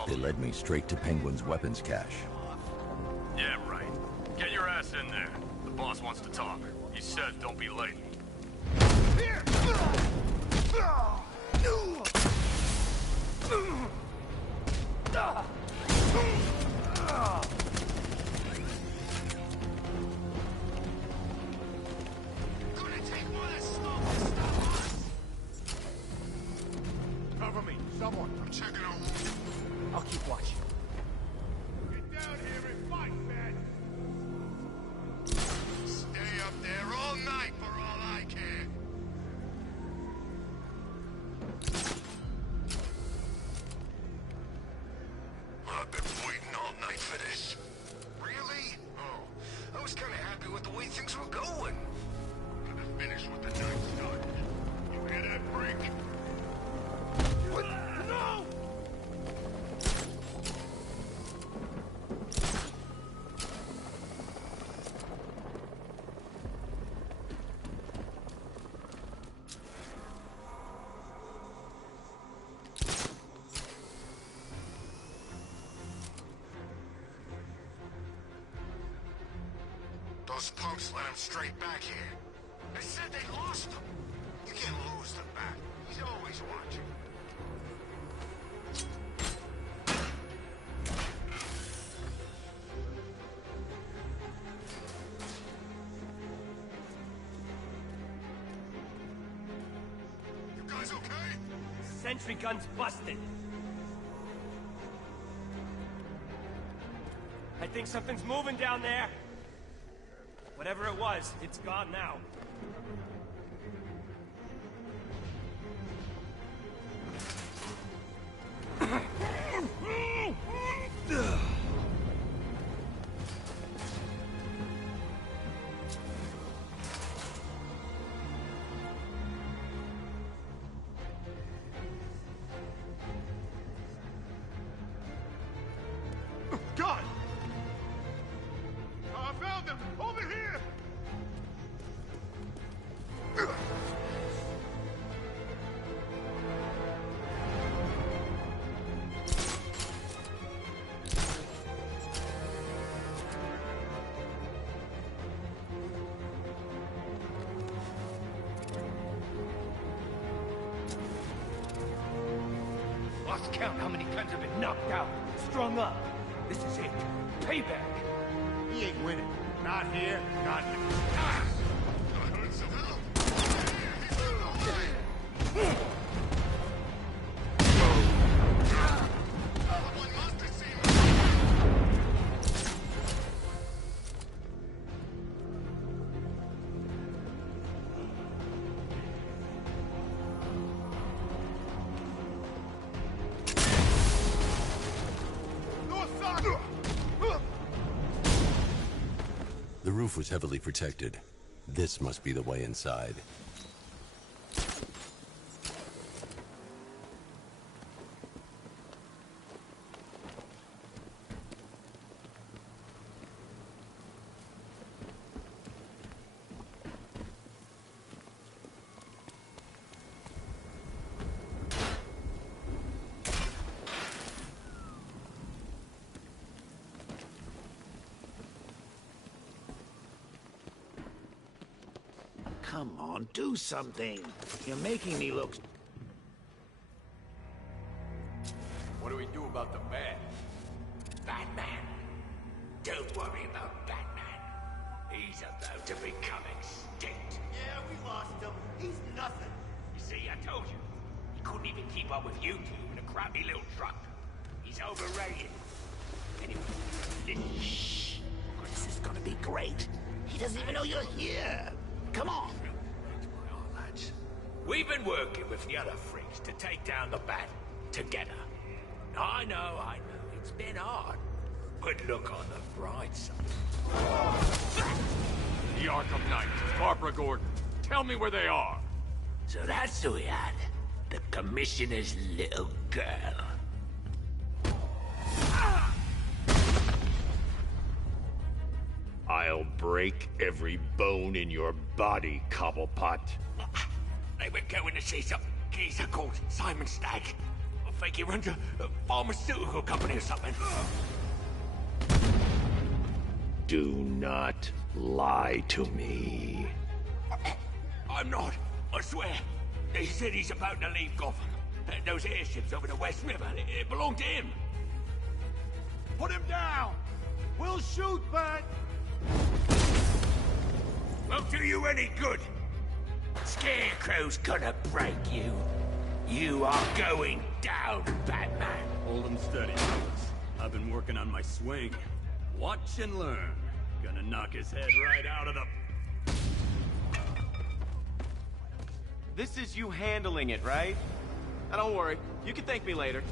They led me straight to Penguin's weapons cache. Yeah, right. Get your ass in there. The boss wants to talk. He said don't be late. Here! Cover me, someone. I'm checking out. I'll keep watching. Get down here and fight, man. Stay up there all night for all I care. I've been waiting all night for this. Really? Oh, I was kind of happy with the way things were going. Gonna finish what the night started. You hear that, freak? What? No! Those punks let him straight back here. They said they lost him. You can't lose the bat. He's always watching. You guys okay? Sentry gun's busted. I think something's moving down there. Whatever it was, it's gone now. God! I found them! Over here! Lost count how many times I've been knocked out, strung up. This is it. Payback. He ain't winning. Not here, not here. I heard some help. Someone must have seen me. North side! The roof was heavily protected. This must be the way inside. Come on, do something. You're making me look... What do we do about the bat? Batman. Don't worry about Batman. He's about to become extinct. Yeah, we lost him. He's nothing. You see, I told you. He couldn't even keep up with you two in a crappy little truck. He's overrated. Anyway, listen. Shh. This is gonna be great. He doesn't even know you're here. Come on. Lads, we've been working with the other freaks to take down the bat together. I know, it's been hard. But look on the bright side. The Arkham Knight, Barbara Gordon. Tell me where they are. So that's who we had. The Commissioner's little girl. I'll break every bone in your body, Cobblepot. They were going to see some geezer called Simon Stagg. I think he runs a pharmaceutical company or something. Do not lie to me. I'm not, I swear. They said he's about to leave Gotham. Those airships over the West River, it belonged to him. Put him down! We'll shoot, Bat! Won't do you any good. Scarecrow's gonna break you. You are going down, Batman. Hold him steady, fellas. I've been working on my swing. Watch and learn. Gonna knock his head right out of the... This is you handling it, right? Now don't worry, you can thank me later.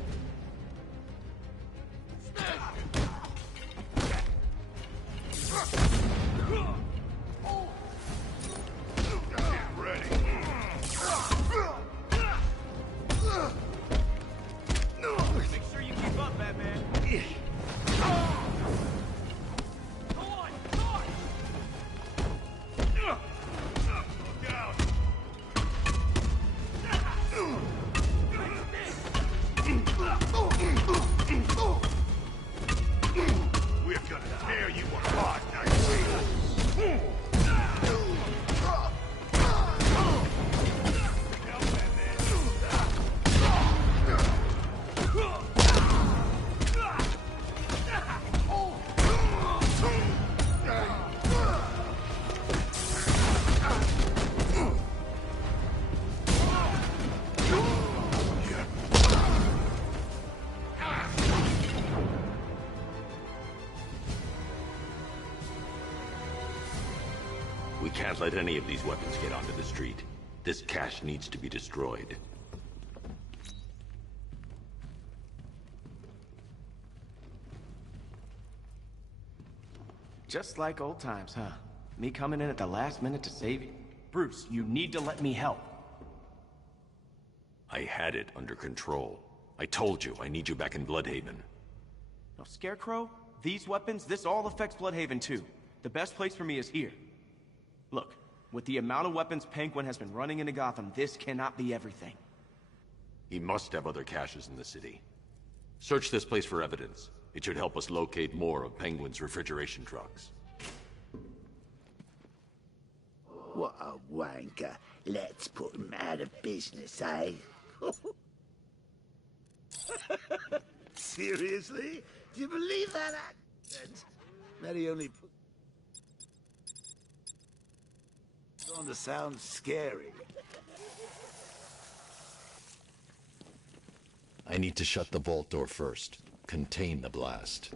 Make sure you keep up, Batman. We're gonna tear you apart, Nightwing! We can't let any of these weapons get onto the street. This cache needs to be destroyed. Just like old times, huh? Me coming in at the last minute to save you? Bruce, you need to let me help. I had it under control. I told you, I need you back in Bloodhaven. No, Scarecrow, these weapons, this all affects Bloodhaven too. The best place for me is here. Look, with the amount of weapons Penguin has been running into Gotham, this cannot be everything. He must have other caches in the city. Search this place for evidence. It should help us locate more of Penguin's refrigeration trucks. What a wanker. Let's put him out of business, eh? Seriously? Do you believe that accent? That he only put on to sound scary. I need to shut the vault door first. Contain the blast.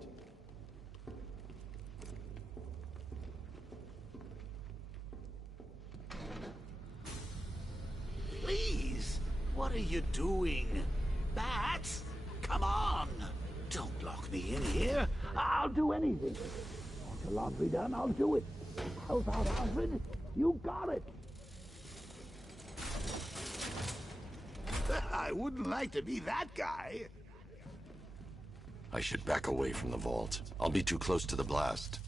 Please, what are you doing? Bats, come on! Don't lock me in here. I'll do anything. Want the laundry done? I'll do it. Help out, Alfred. You got it. I wouldn't like to be that guy. I should back away from the vault. I'll be too close to the blast.